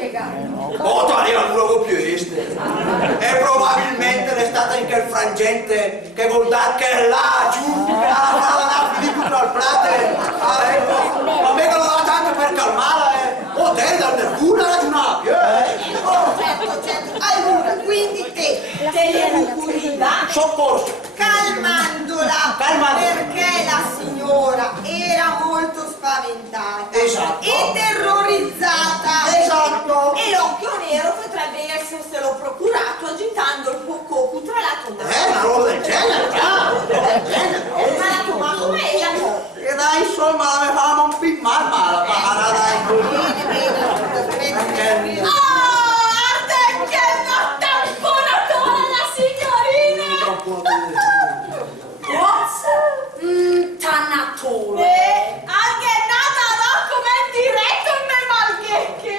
O tu arriva pure con più este. E probabilmente è stata in quel frangente che vuol dire che è là giù, che ha fatto Filippo tra il prate. Ma me che lo dà tanto per calmare, o te dal nervura ragionare più. Certo. Allora, quindi te le rucuriva Soccorso. calmandola, perché la signora era molto spaventata. Esatto. E terrorizzata. Esatto. E l'occhio nero potrebbe esserselo procurato agitando il poco tra la tomata. Una roba del genere, Ma la tomata meglio. E dai, insomma, la me famo un po' male, Bene. Arte che non tamponatore la signorina! Tannatore. Anche è nata come diretto nel malghecche!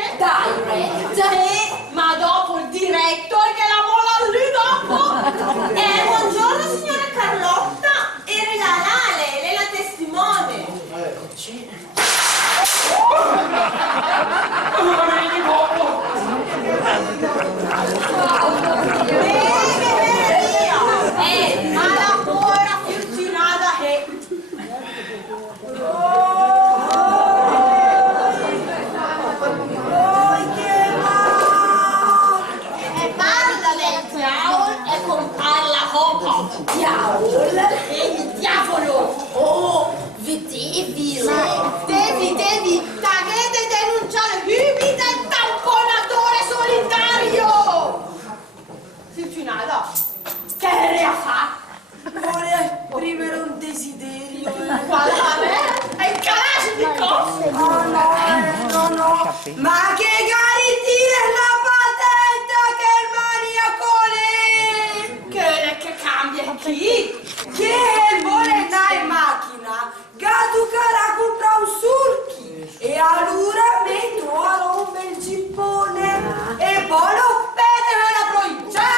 Direct? Ma dopo il diretto che la mola lì dopo! Buongiorno signora Carlotta! Era la testimone! no, ma che garitire la patente che il maniaco lì! Che cambia chi? Che vuole andare in macchina, gatto cara compra un surchi e allora metto a rompere il gippone e poi lo perde la provincia!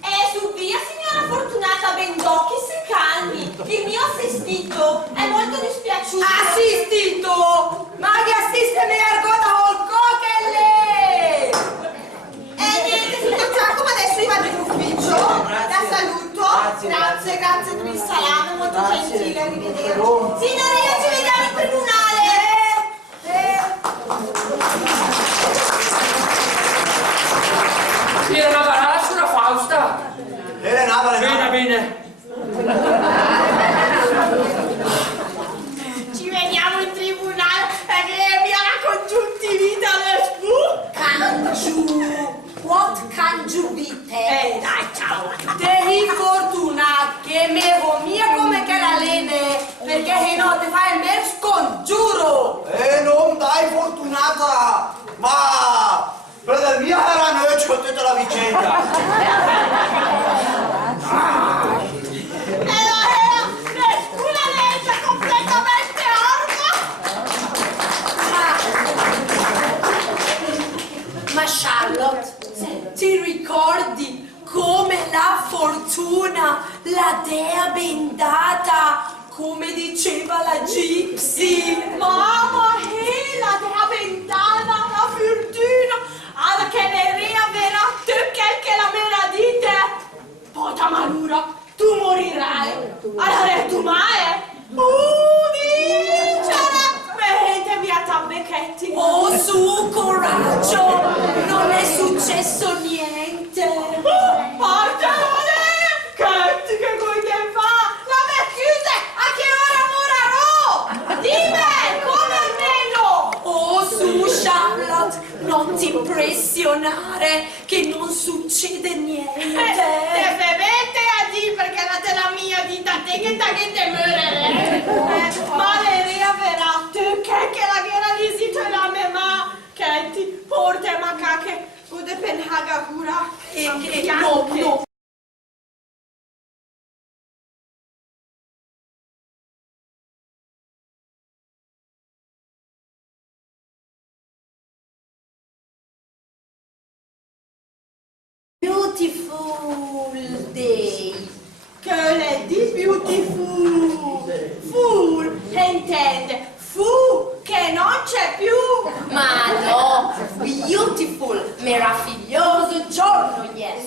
E su via, signora Fortunata Bendocchi, si calmi. Il mio assistito è molto dispiaciuto. Assistito! Ma che assiste me argota col cochelle! E niente, signor Giacomo, adesso io vado in ufficio. La saluto. Grazie per il salame, molto gentile, arrivederci. Signorina, ci vediamo in tribunale. Era una banana sulla Fausta. Bene. Ci vediamo in tribunale perché mi ha la congiuntivite alle Cangiù. What cangiuvite? dai, ciao! Devi fortuna che me mia come che la lene perché se no ti fai il mio scongiuro! Non dai fortunata! Ma quella del mio era noi ci contenta la vicenda! Nessuna legge completamente Ma Charlotte, ti ricordi come la fortuna, la dea bendata, come diceva la Gypsy? Mamma, la dea bendata, la fortuna, alla che nerea verrà tu che la mera dite. Pota malura, tu morirai. Allora tu mai? Dicela, vedete mia tabecchetti. Oh, su, coraggio! Non è successo niente! Portone! Che vuoi che fa? La me chiuse! A che ora morerò? Dimmi, come almeno? Oh, su, Charlotte! Non ti impressionare, che non succede niente! Te bevete a di perché la della mia dita te te morere. Ma le verrà tu che la guerra di sito e la mema che ti porta macache bude penhaga cura No. Beautiful day. che è di beautiful full intende fu che non c'è più. Ma no, beautiful, meraviglioso giorno, yes.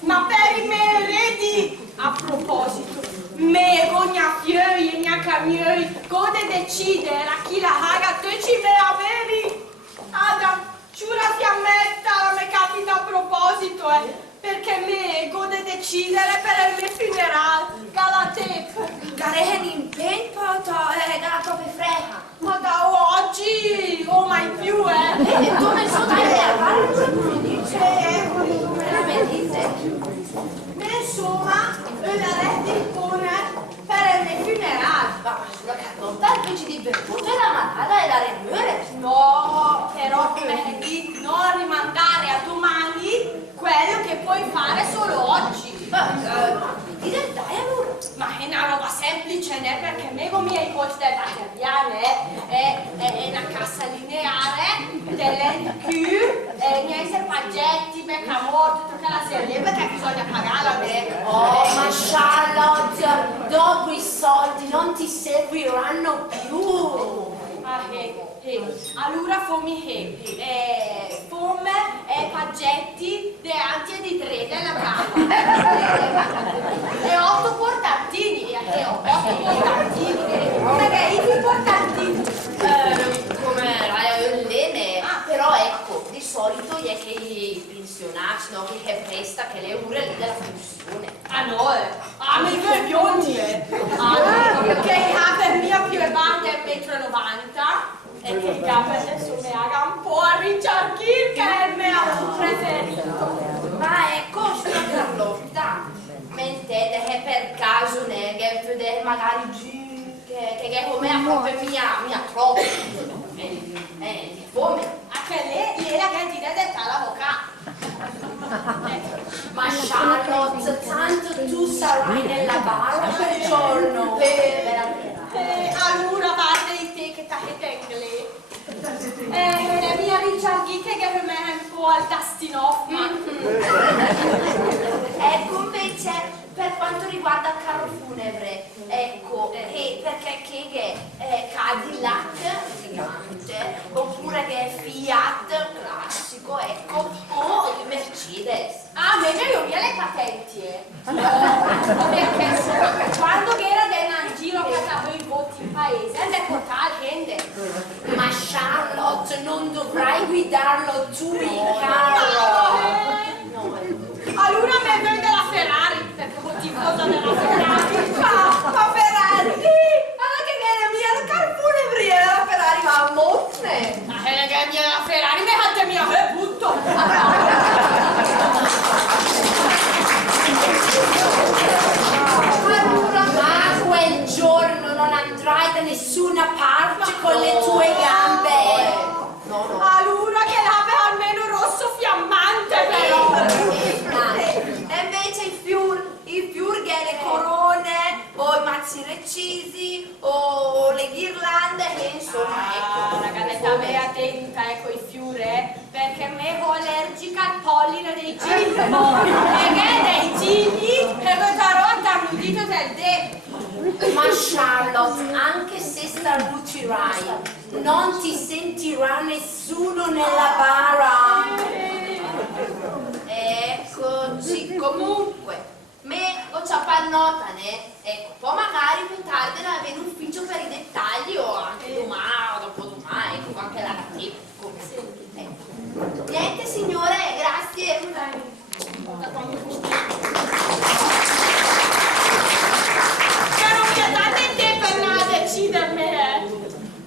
Ma per i miei eredi, a proposito, me gogna fiori e mia camioi, gode decidere a chi la haga, tu ci me averi. Adam, giura fiammetta, me capita a proposito, perché me gode decidere per il mio funerale, galatep. Garehen in pempata e gato per freja. Ma da oggi, o mai più, Dove sono le insomma, una rete con per il mio funerale. Ma sulla carlotta invece di bevuto e la manata e la remure. No, però di non rimandare a domani quello che puoi fare solo oggi. Ma dire dai allora. Ma è una roba semplice, né? Perché me con i miei coach del materiale è una cassa lineare dell'NQ e i miei serpaggetti, beccamorto, tutta la serie perché bisogna pagarla me. Oh, ma Charlotte, dopo i soldi non ti serviranno più. Allora fammi forme e paggetti di anti e di tre della casa e 8 portantini e 8 portantini come che i portantini Come la lene. Però ecco, di solito è che i pensionati, no, che presta che le ore lì della funzione. a me due biondi che i capi mia più e bande 1,90 m e che i capi adesso mi haga un po' a Richard Gere che è il mio preferito. Ma ecco, sulla Carlotta, mi intende che per caso ne che vede magari giù che che come a proprio mia troppo. Come? Anche lei era che ti deve dare l'avvocato. Ma Charlotte, tanto tu sarai nella barra quel giorno. Allora parte di te che t'avete inglese. La mia Richard Geek che per me è un po' al dastino. Ecco invece per quanto riguarda il carro funebre, ecco, perché che è Cadillac gigante, oppure che è Fiat classico, ecco, o Mercedes. Ah, meglio io via le patenti, perché quando era in giro che avevo i voti in paese, è portare gente. Ma Charlotte, non dovrai guidarlo tu il carro. Allora me vende la Ferrari, perché motivosa della Ferrari. Ma Ferrari, allora che la mia carro funebre e la Ferrari va a monte. Ma che mia la Ferrari mi ha mia che butto. Ma quel giorno non andrai da nessuna parte con le tue gambe. Allora che l'ave almeno rosso fiammante però. E invece i fiurghe, le corone, o i mazzi recisi, o le ghirlande, che insomma, ecco. Ragazzi, state attenta con i fiori, perché me ho allergica al polline dei gigli. Perché dei gigli e questa rotta l'udito del dedo. Ma Charlotte, anche se starnutirai, non ti sentirà nessuno nella bara. Eccoci, comunque, me ho già pannotane, ecco, poi magari più tardi la vedo in ufficio per i dettagli o anche domani o dopodomani, ecco, anche la cattiva, come sempre. Ecco. Niente signore, grazie.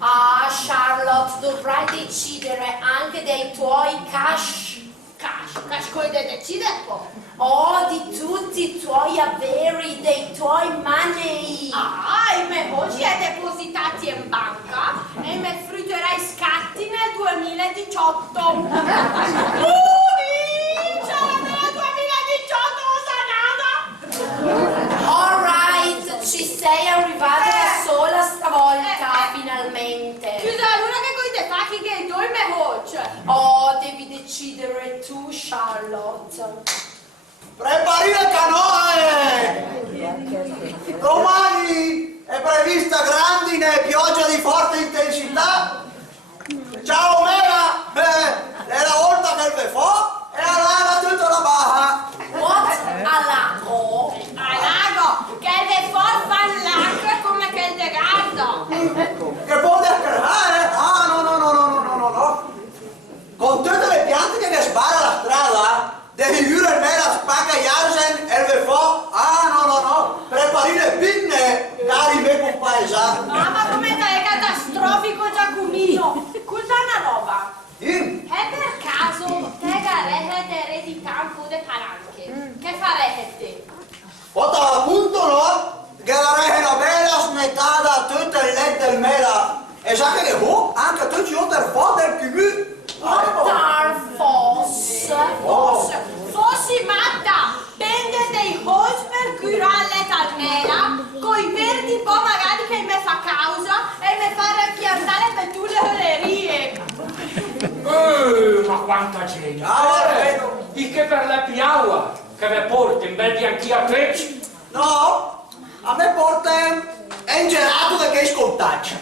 Ah, Charlotte, dovrai decidere anche dei tuoi cash coi da decidere poi. o di tutti i tuoi averi, dei tuoi money. I miei oggi è depositati in banca e mi frutterai scatti nel 2018. Ciao, nel 2018 sanata! Alright, ci sei arrivata da sola stavolta, finalmente. Scusa, allora che coi te facchi che i due me oggi? Oh, devi decidere tu, Charlotte. Prepari le canoe! Domani è prevista grandine e pioggia di forte intensità. Ciao Mela! È la volta che il fo e allora tutta la baja. What? Alago? Alago, che le forza all'acqua come che il degardo. Che può descaricare? Ah, no. Con tutte le piante che spara la strada, devi vivere il mela spacca Jansen e il fo. Ah, no. Prepari le pinne, cari me compaesani. Ma come è catastrofico Giacomino. Scusa una roba. Dimmi. E per caso te garete eredità un po' di palanche? Che farete? Ota appunto no? Che darei una bella smettata a tutte le lettere del mela. E sa che anche tu ci ho del fo del comune. Fossi matta! Prende dei host per curare talmela, coi verdi un po' magari che mi fa causa e mi fa piantare per tutte le olerie. Ma quanta gente! Vedo. Il che per la piaua, che vi porta in bel bianchia pesce. No, a me porta è un gelato che scontaccia.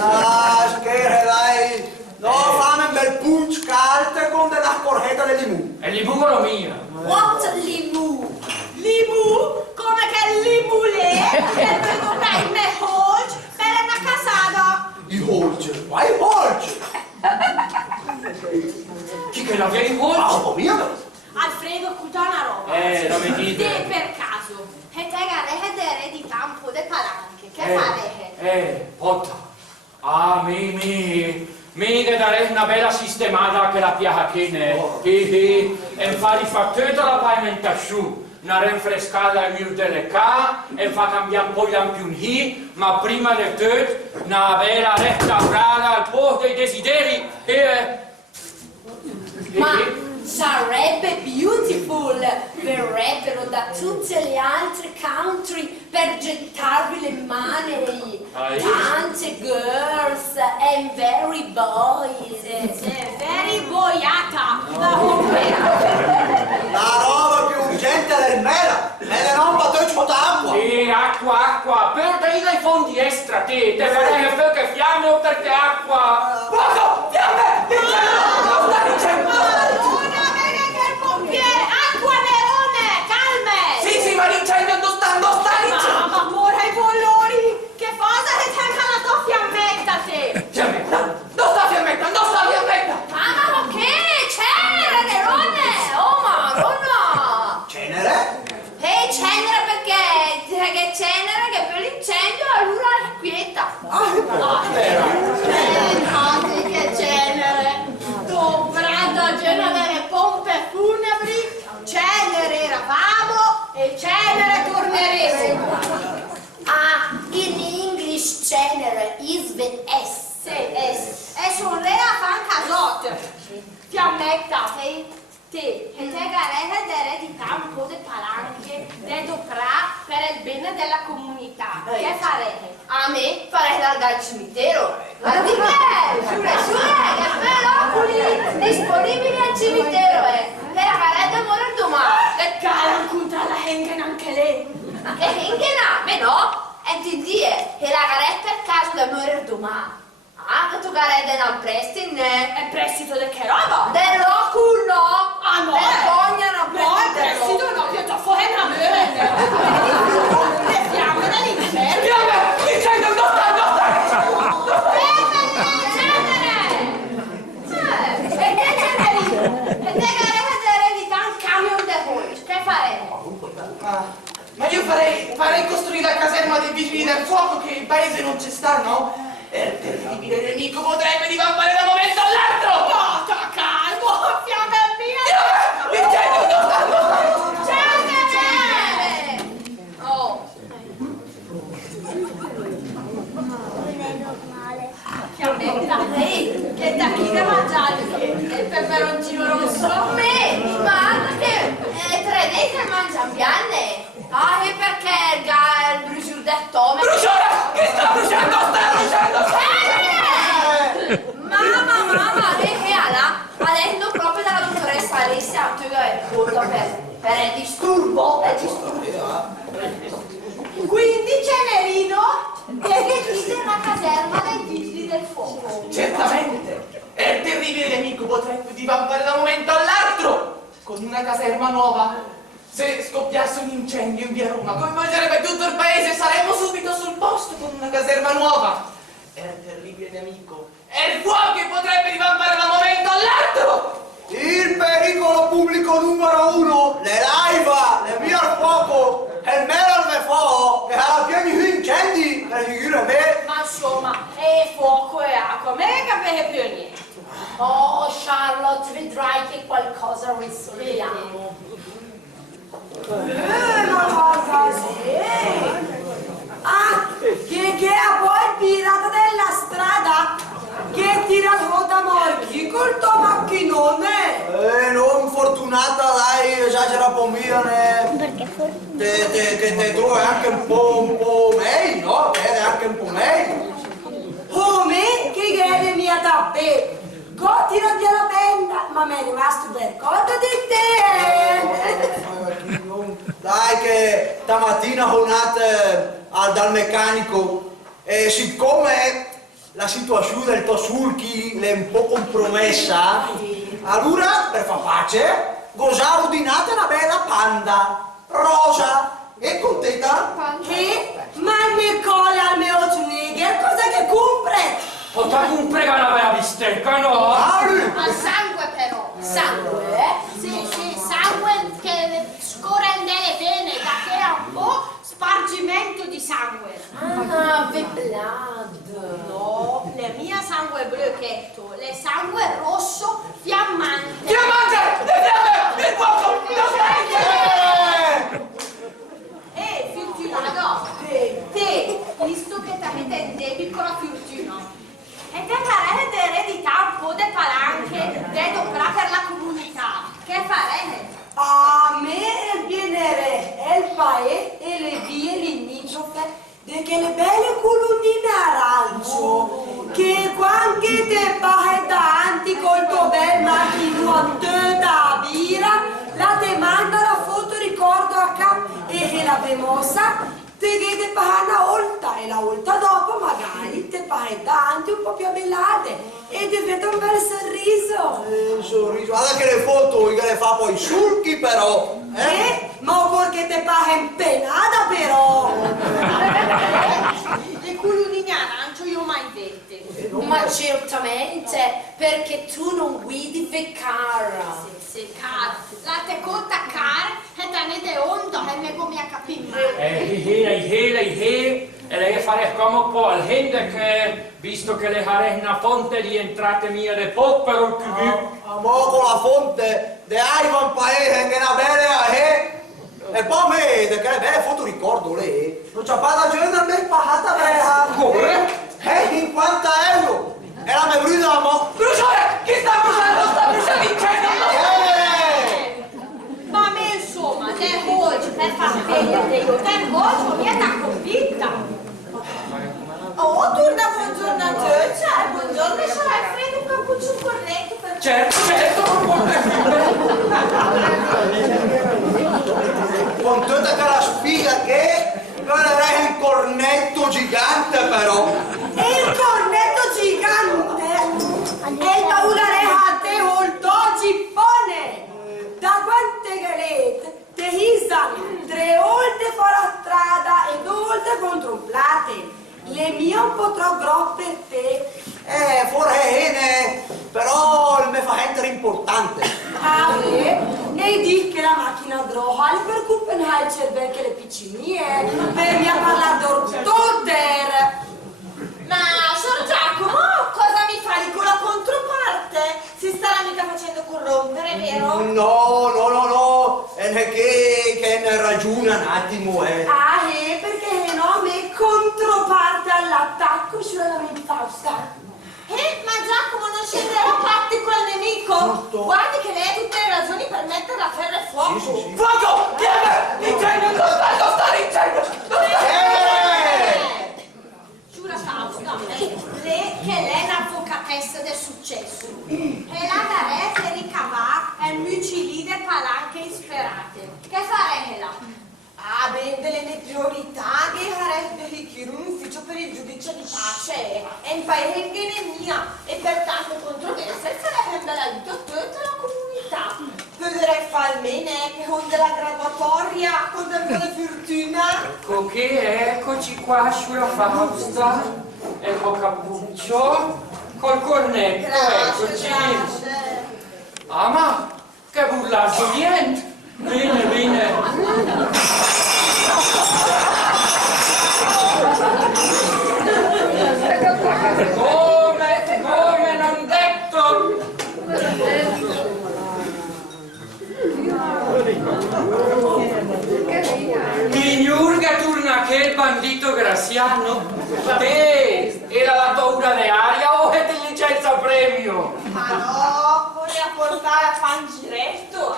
Ah, scherzo dai. No, fammi un bel punch caldo con della scorretta di limone. È l'ibugolo mia. What limu? Limu, come che limulè, che pregunta il me host per una casata. I holge, vai holge. Chi che la viene in volta? Ah, mia. Alfredo, scusa una roba. Non mi dite. Te per caso, e te garete eredità un po' di palanche, che farete? Potta. Ah, mi che darei una bella sistemata che la piaca che ne. E fare tutta la pavimenta su. una rinfrescata al mio delle ca e fa cambiare un po' i lampioni, ma prima di tutto una bella restaurata al posto dei desideri Ma sarebbe beautiful, verrebbero da tutte le altre country per gettarvi le mani. Tante girls and very boys. Very boiata. La roba più urgente del mela! E non battuccio d'acqua! Sì, acqua, per dai dai fondi extra te farei perché fiamme o perché acqua? Poco! Fiamme! Non sta dicendo! Acqua Nerone, calme! Sì, ma l'incendio non sta dicendo! Ma amore ai bollori! Che cosa che tenga la tua fiammetta te? Fiammetta! Non sta fiammetta! Mamma, ma che? Cenere, Nerone! Oh, madonna! Cenere? Cenere perché cenere che per l'incendio allora è quieta. Infatti, che cenere! Dobrata piena delle pompe funebri, cenere eravamo e cenere torneremo. In English cenere is with S. E son rea fan casot. Fiammetta, te garete d'eredità un po' di palanche, de doprà per il bene della comunità. Che farete? A me farei largare il cimitero. Ma di che? Che peloculi disponibili al cimitero, per la caretta muore domani. E cara contra la hengen anche lei. Ma che ingena? Me no? E ti dire che la caretta per caso da morire domani. Che tu caretta non presti, ne? E prestito di che roba? Dell'oculo! Ah no! Vergogna non No, il prestito no, che t'ho fuori una merenda. Le fiamme dall'inferno. Fiamme! L'incendio non sta! E te garete d'eredità un camion de voi. Che farete? Ma io farei costruire la caserma dei vigili del fuoco che in paese non c'è sta, no? E il terribile nemico potrebbe divampare da un momento all'altro! No, sta calmo, fiamme mia! L'incendio non sta! Cenere! Oh! Fiammetta, che da chi da mangiare? Il peperoncino rosso? Me! Ma che 3D che mangia bianne! E perché il brusur del tome? Bruciora! Che sta bruciando? Mamma, che ala? Adesso proprio dalla dottoressa Alessia, tu è colpa per il disturbo. Quindi Cenerino deve chiudere la caserma dei vigili del fuoco. Certamente! E il terribile nemico potrebbe divampare da un momento all'altro con una caserma nuova. Se scoppiasse un incendio in via Roma, coinvolgerebbe tutto il paese e saremmo subito sul posto con una caserma nuova. E il terribile nemico è il fuoco che potrebbe divampare da un momento all'altro. Il pericolo pubblico numero 1, le laiva, le vie al fuoco e il melo al fuoco che ha pieni di incendi, per figure me. Ma insomma, è fuoco e acqua, me ne capite più niente. Oh, Charlotte, vedrai che qualcosa risolviamo. Ma cosa sei? Che ha poi il pirata della strada che tira su da morchi col tuo macchinone. Non fortunata, dai, esagera un po' mia, Perché te trovi anche un po' meglio, no? Vede anche un po' meglio. Come che chiede mia tappe? Tiro di la penna, ma mi è rimasto per conto di te. Dai che stamattina sono andata dal meccanico e siccome la situazione del tuo surchi è un po' compromessa, allora per far pace ha ordinato una bella panda rosa e contenta. Che? Ma mi colla al mio Schneger, cosa che compre? Potrà comprare una bella bistecca, no? Ma sangue però. Sangue, Sì, sangue che scorre nelle vene, da che è un po' spargimento di sangue. the blood. No, le mie sangue bruchetto, le sangue rosso fiammante. Fiammante! Le fiamme! Il fuoco! Lo dedo per la comunità. Che farete? A me viene il paese e le vie limitrofe di quelle belle colonnine arancio che quando te vai davanti col tuo bel macchinone da birra la te manda la foto ricordo a capo e la bemossa te vede una volta e la volta dopo magari te vai davanti un po' più abbellate e ti vede un bel sorriso. Sorriso, guarda che le foto che le fa poi sulchi però. Ma perché te pare impenata però. Le colonnine arancio io mai vette. Ma certamente, perché tu non guidi Vecara. Sì, cara. La te conta cara e te ne de onda e me come a capire. E lei fare come un po' al hende che, visto che le fare una fonte di entrate mie de popero più. Mo con la fonte de Ivan Paese che è una bella e poi me che le belle foto ricordo lei non c'ha pas la gente a me pagata bella. Come? 50 euro e la me brida mo. Bruciare! Chi sta bruciando? Sta bruciando incendio! Ma me insomma, te oggi per far vedere io, te oggi mi è da convinta. Oh, torna buongiorno a te, cioè, buongiorno, sarai freddo un cappuccio corretto per... Certo, Con tutta quella spiga che non avrei un cornetto gigante però. E il cornetto gigante e il tabularejate molto gippone. Da quante galette te hisan 3 volte fuori la strada e 2 volte controllate. Le mie un po' troppo grosse per te. Forse però mi fa essere importante. Ah, e di che la macchina droga le preoccupa il cervello che le piccinie per mi parlare d'ortoder. Ma, Sor Giacomo, cosa mi fai con la controparte? Si starà mica facendo corrompere, vero? No, è che ne ragiona un attimo, Ah, perché no, a me controparte all'attacco sulla mia Fausta. Ma Giacomo non scenderà patti col nemico? Giusto. Guardi che lei ha tutte le ragioni per mettere a ferro e fuoco. Sì. Fuoco! Tiene! Incendio! Non sta l'incendio! Giura Fausta, lei che lei è un'avvocatessa del successo. E la darete ricavà e mucilide palanche isperate. Che farete là? Ah, beh, delle mie priorità che sarebbe richiedere un ufficio per il giudice di pace e in paese che ne mia e per tante controversie sarebbe l'aiuto a tutta la comunità. Potrei far bene che con della graduatoria, con del buona fortuna. Ecco che eccoci qua sulla Fausta, ecco cappuccio, col cornetto, eccoci. Grazie. Ah ma, che burlaggio, niente! Bene. Come non detto? Mignurga turna che il bandito Graziano? Te, era la paura di aria o intelligenza premio? Ma no, voleva portare a fare un giretto,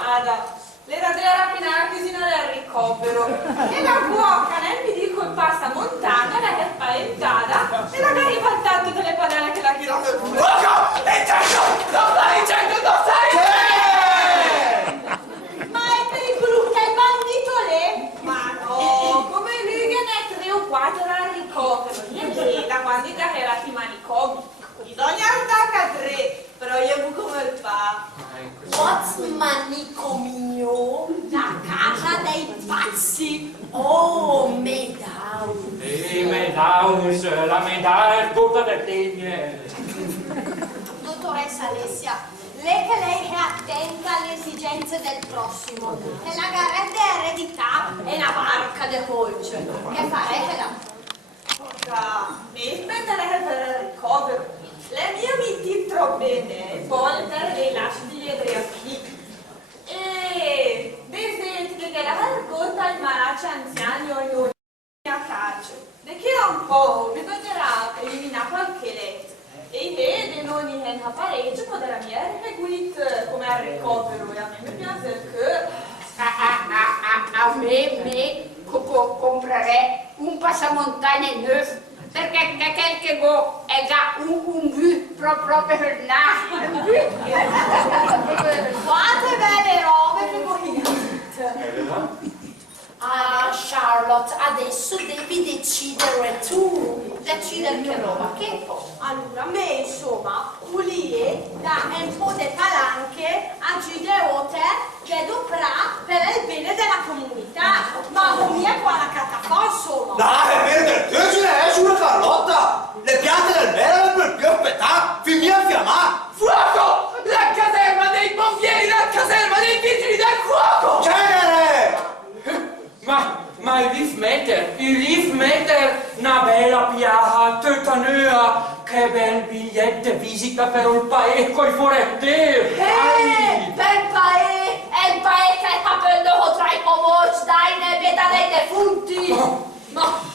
l'era della rapinare cucina del ricovero. E la cuoca nel mi dico il pasta montana, la è spaventata e la arriva al tanto delle padelle che la tirano il culo. Fuoco! Incendio! Non stai incendio, non stai Ma è pericoloso che il bandito lì? Ma no, come lui che ne è 3 o 4 al ricovero. Niente, da quando era i manicomi. Bisogna andare a 3, però io come il fa. What's manicomio? La casa dei pazzi. Oh, Madhouse. Madhouse, la medaglia è tutta da te. Dottoressa Alessia, lei è attenta alle esigenze del prossimo. E la garetta è eredità e una barca di colce. Che farete là? Porca, mi smetterei per il ricovero. Le mie mi titro bene, poi per dei lasci di edriachi. E desideri che la racconta il malace anziano in a calcio. De che un po' bisognerà eliminare qualche letto. E vede e non è a pareggio, ma della mia è guida come a ricovero e a me mi piace che... A me comprerei un passamontagna neuf perché quel che go è già un but proprio per Quante belle robe che voi dite! Ah, Charlotte, adesso devi decidere tu. Decidere che roba, che po'. Allora, a me insomma, pulire da un po' di palanche a Gideote che dovrà per il bene della comunità. Ma non è qua la catafò, insomma. Dai, è bene del te ce ne è sulla Carlotta! Le piante del bene per più aspettare, finì a fiammare! Fuoco! La caserma dei pompieri, la caserma dei vigili del fuoco! Cenere! Ma il Leaf Meter, una bella piaga, tutta nuova, che bel biglietto visita per il paese coi forestieri! Per il paese che sta prendendo tra i pomoci, dai, ne veda dei defunti. No,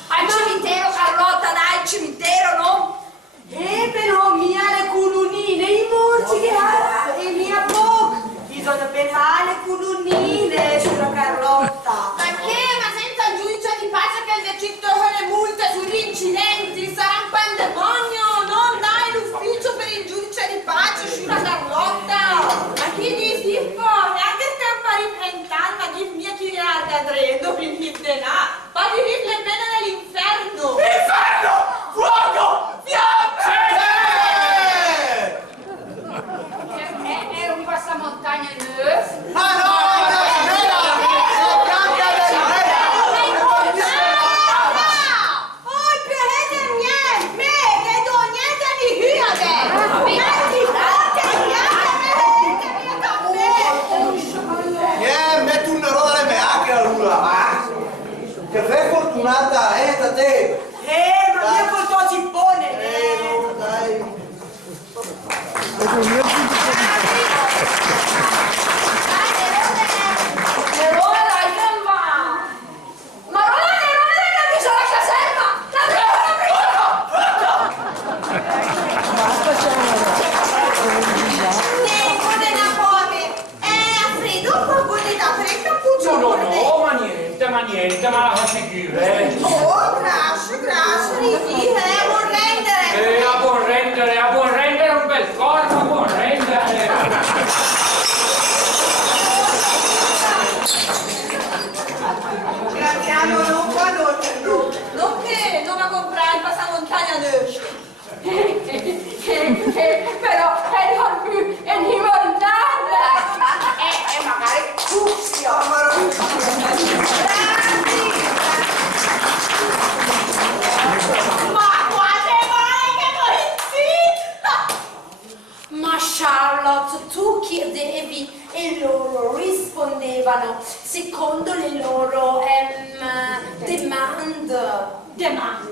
al cimitero, Carlotta, dai, al cimitero, no? Però mia le colonnine, i morti che ha, e mia poco. Bisogna pensare le colonnine sulla Carlotta. Ma che? Ma senza il giudice di pace che il decito le multe sugli incidenti sarà un pandemonio? Non dai l'ufficio per il giudice di pace sulla Carlotta! Ma chi dici poi? Anche stiamo ripensando, ma chi mia chi ha dreddo per il denaro? Ma di vivere bene nell'inferno! Inferno! Fuoco! Fiamme! È un passamontagna neuf. Ma no, Cenere! La pianta del bene! Oh, per niente! Me, che do niente di hyade! Metti forte, Metti un nero dalle meacche allora, va! Che sei fortunata, da te! ma mia col tuo cippone! Dai! Nerola, Iamma! Ma Nerola, che ha visto la caserma! Ma niente, ma la figure. Oh, grazie, ridi, A buon rendere un bel corpo, a buon rendere. Piano non conoscerlo, non che non va a comprare il passamontagna neuf. Però è non più è limonata e magari fucsia. Ma quante male che Ma Charlotte, tu chiedevi e loro rispondevano secondo le loro domande.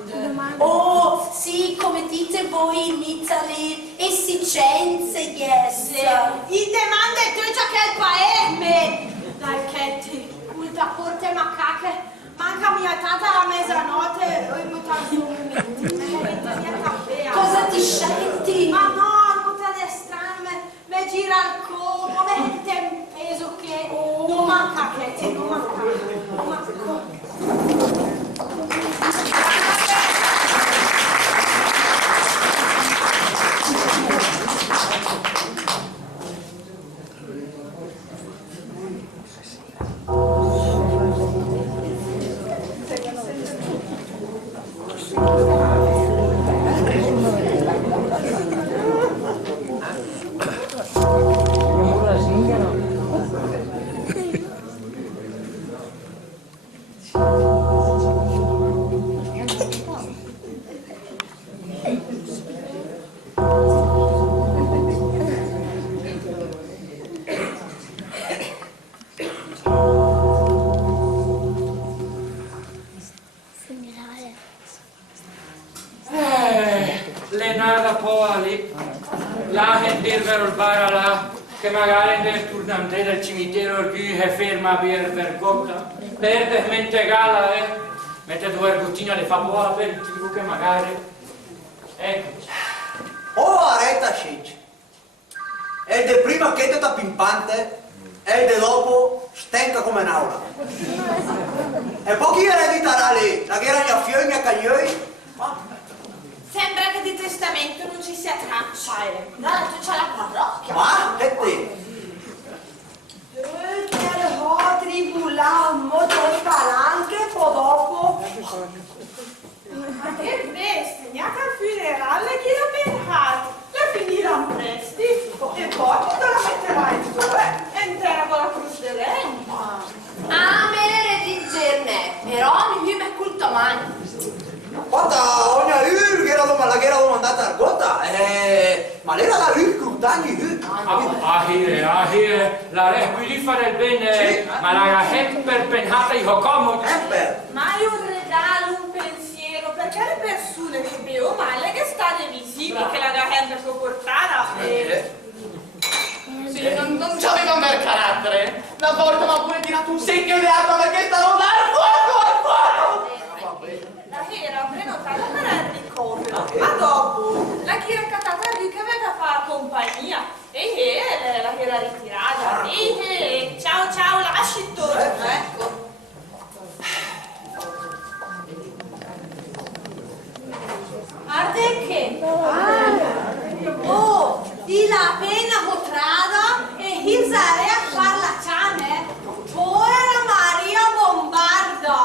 Oh, sì, come dite voi in Italy, esigenze, yes. I demande tu già che il paese. Dai, Ketty, ulta porte macache. Manca mia tata a mezzanotte e mi Cosa ti scendi? Ma no, non te ne strame. Me gira il collo, me mette un peso che non manca, Ketty, non manca. Lenada poi là che dirvero il bar là che magari nel turnante del cimitero qui è ferma per vergotta per mente gala mette due ergottine alle fa buona per il tipo che magari ecco Oh, Aretta da scicci. E de prima che sta pimpante, e de dopo stenca come un'aula. E poi chi erediterà lì? La guerra gli affioi, gli caglioi? Sembra che di testamento non ci sia traccia, Dalla tu c'è la parrocchia. Ma che te? Che ho tribulato le palanche, poi dopo. Ma che bestia, neanche al funerale chi l'ha pensato? La finiranno presti e poi te la metterai in due e intera con la croce di legno. Ah, me ne redigerne, però mi è culto mai. Guarda, ogni che era domandata a gota, ma lei era da lui cultagni. La requilifa del bene, ma la per penata di comodo. Ma è un regalo, un pensiero, perché le persone che bevono male che stanno visibili, che la gente può portare. Sì, non c'aveva un bel carattere. Una volta mi ha pure tirato un segno di arma perché stavo al fuoco! La Chiera ha prenotato per il ricovero, ma dopo la Chiera cattata lì che aveva fatto compagnia e la Chiera ritirata. Ciao, lasci tutto. Ecco. Guarda che? Oh, di la pena potrada e hilzare a farla ciane. Povera Maria Bombarda.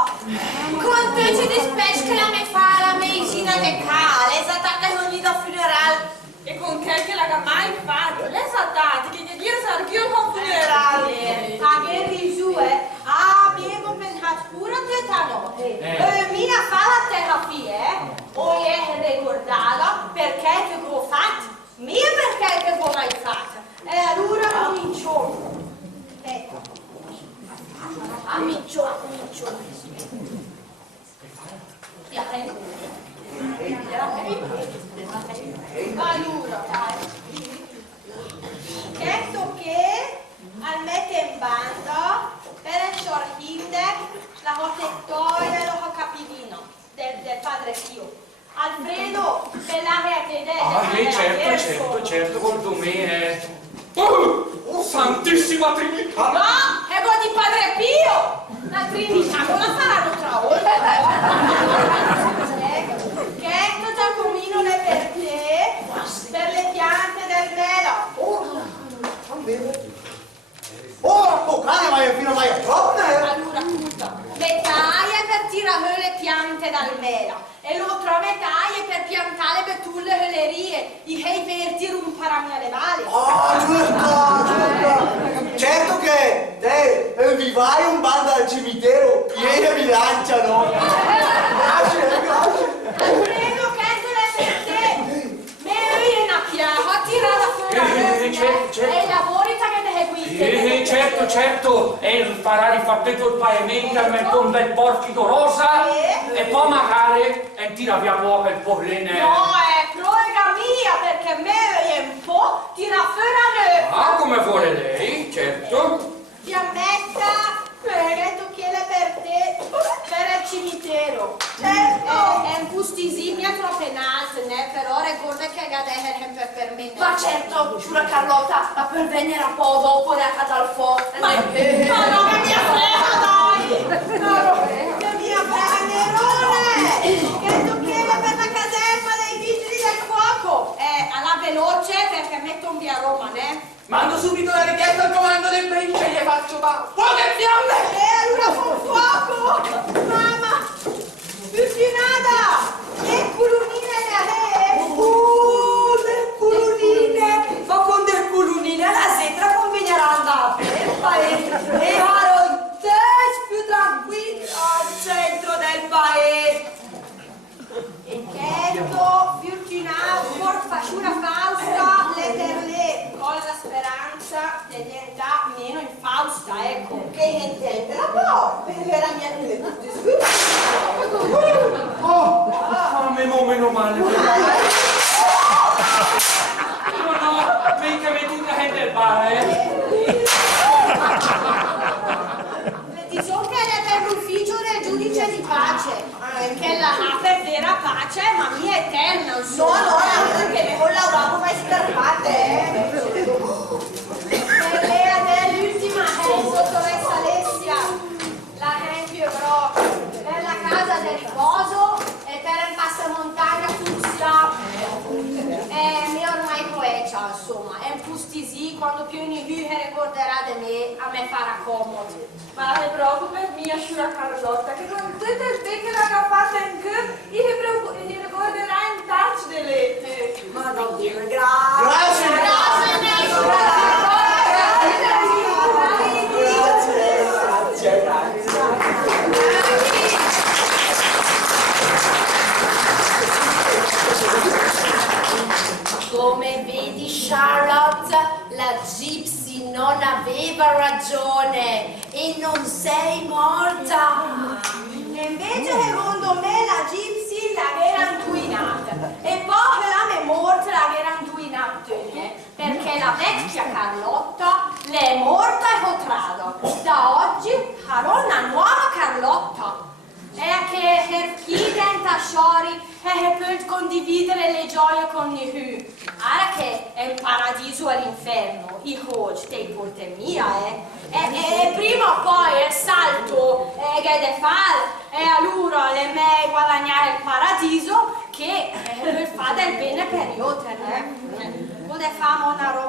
Con te ci dispece che la me fa la medicina decale, esattamente ogni da funerale. E con che l'ha mai fatto? L'esattamente, che gli dire sarchio con funerale. A che risu, abbiamo pensato pure a questa notte. Mia fa la terapia, o è ricordata perché che ho fatto? Mia perché che ho mai fatto? E allora comincio. Ecco. Comincio. Allora, detto che al mette in banda per il sorride la protettoria e lo capivino del padre Pio. Alfredo, per l'aria che Certo, con me. Oh, santissima Trinità! No, è quello di padre Pio! La Trinità non la faranno tra volta. Che Giacomino ne per te, per le piante del melo. Oh, cane, ma fino a mai a Allora, metà è per tirare le piante dal mela e l'altra metà è per piantare per tutte le hellerie, i hei verdi rumparami alle vali. Giusto. Certo che te vivai un bando al cimitero, ieri mi lanciano. Grazie. Alfredo, che te le per te? Mary è una piava, tirata fuori e i lavori che ne qui. Certo, e farà rifatto il pavimento con del portico rosa e poi magari tira via poco il pollene. No, è proega mia perché Mary è un po' tira fuori a Ah, come vuole lei, certo. Fiammetta, detto che è per te, per il cimitero. Certo. È un gustisimia troppo in alto, né? Però ricorda che è per me. Ma certo, giura Carlotta, ma per venire a po' dopo da Catalfo. Ma no, che mia frega, dai! No, che mia frega, Nerone! Che tocchiera per la caserma dei vigili del fuoco! Alla veloce perché metto un via Roma, né? Mando subito la richiesta al comando del pesce e gli faccio fuoco e fiamme! Allora con fuoco! Mamma! Fortunata! Le culunine le culunine! Ma con del culunine la sera convegnerà andare per il paese e farò il test più tranquillo al centro del paese. E certo, Fortunato, Forfasciura Fausta, le per le, con la speranza di diventare meno infausta, ecco. Che intende la porta, per la mia Meno male. No, mica metti la gente al bar, Diciamo che è per l'ufficio del giudice di pace, che la per vera pace, ma mia eterna. No, perché me ho lavorato per sa, insomma, è un pustisi quando più in più ricorderà di me, a me farà comodo. Ma non preoccupa mia sciura Carlotta, che con tutte le che la capata in che, gli ricorderà in touch delle te. Ma non dire grazie. Grazie. Come vedi, Charlotte, la Gypsy non aveva ragione e non sei morta. E invece secondo me la Gypsy l'aveva intuinata. E poi la morta l'aveva intuinata. Perché la vecchia Carlotta le è morta e potrada. Da oggi farò una nuova Carlotta. E che per chi diventa sciori e per condividere le gioie con i più. Ora che è un paradiso all'inferno, i coach dei porte mia, E prima o poi il salto che deve fare e allora le me guadagnare il paradiso che per fare del bene per io, Poi famo una roba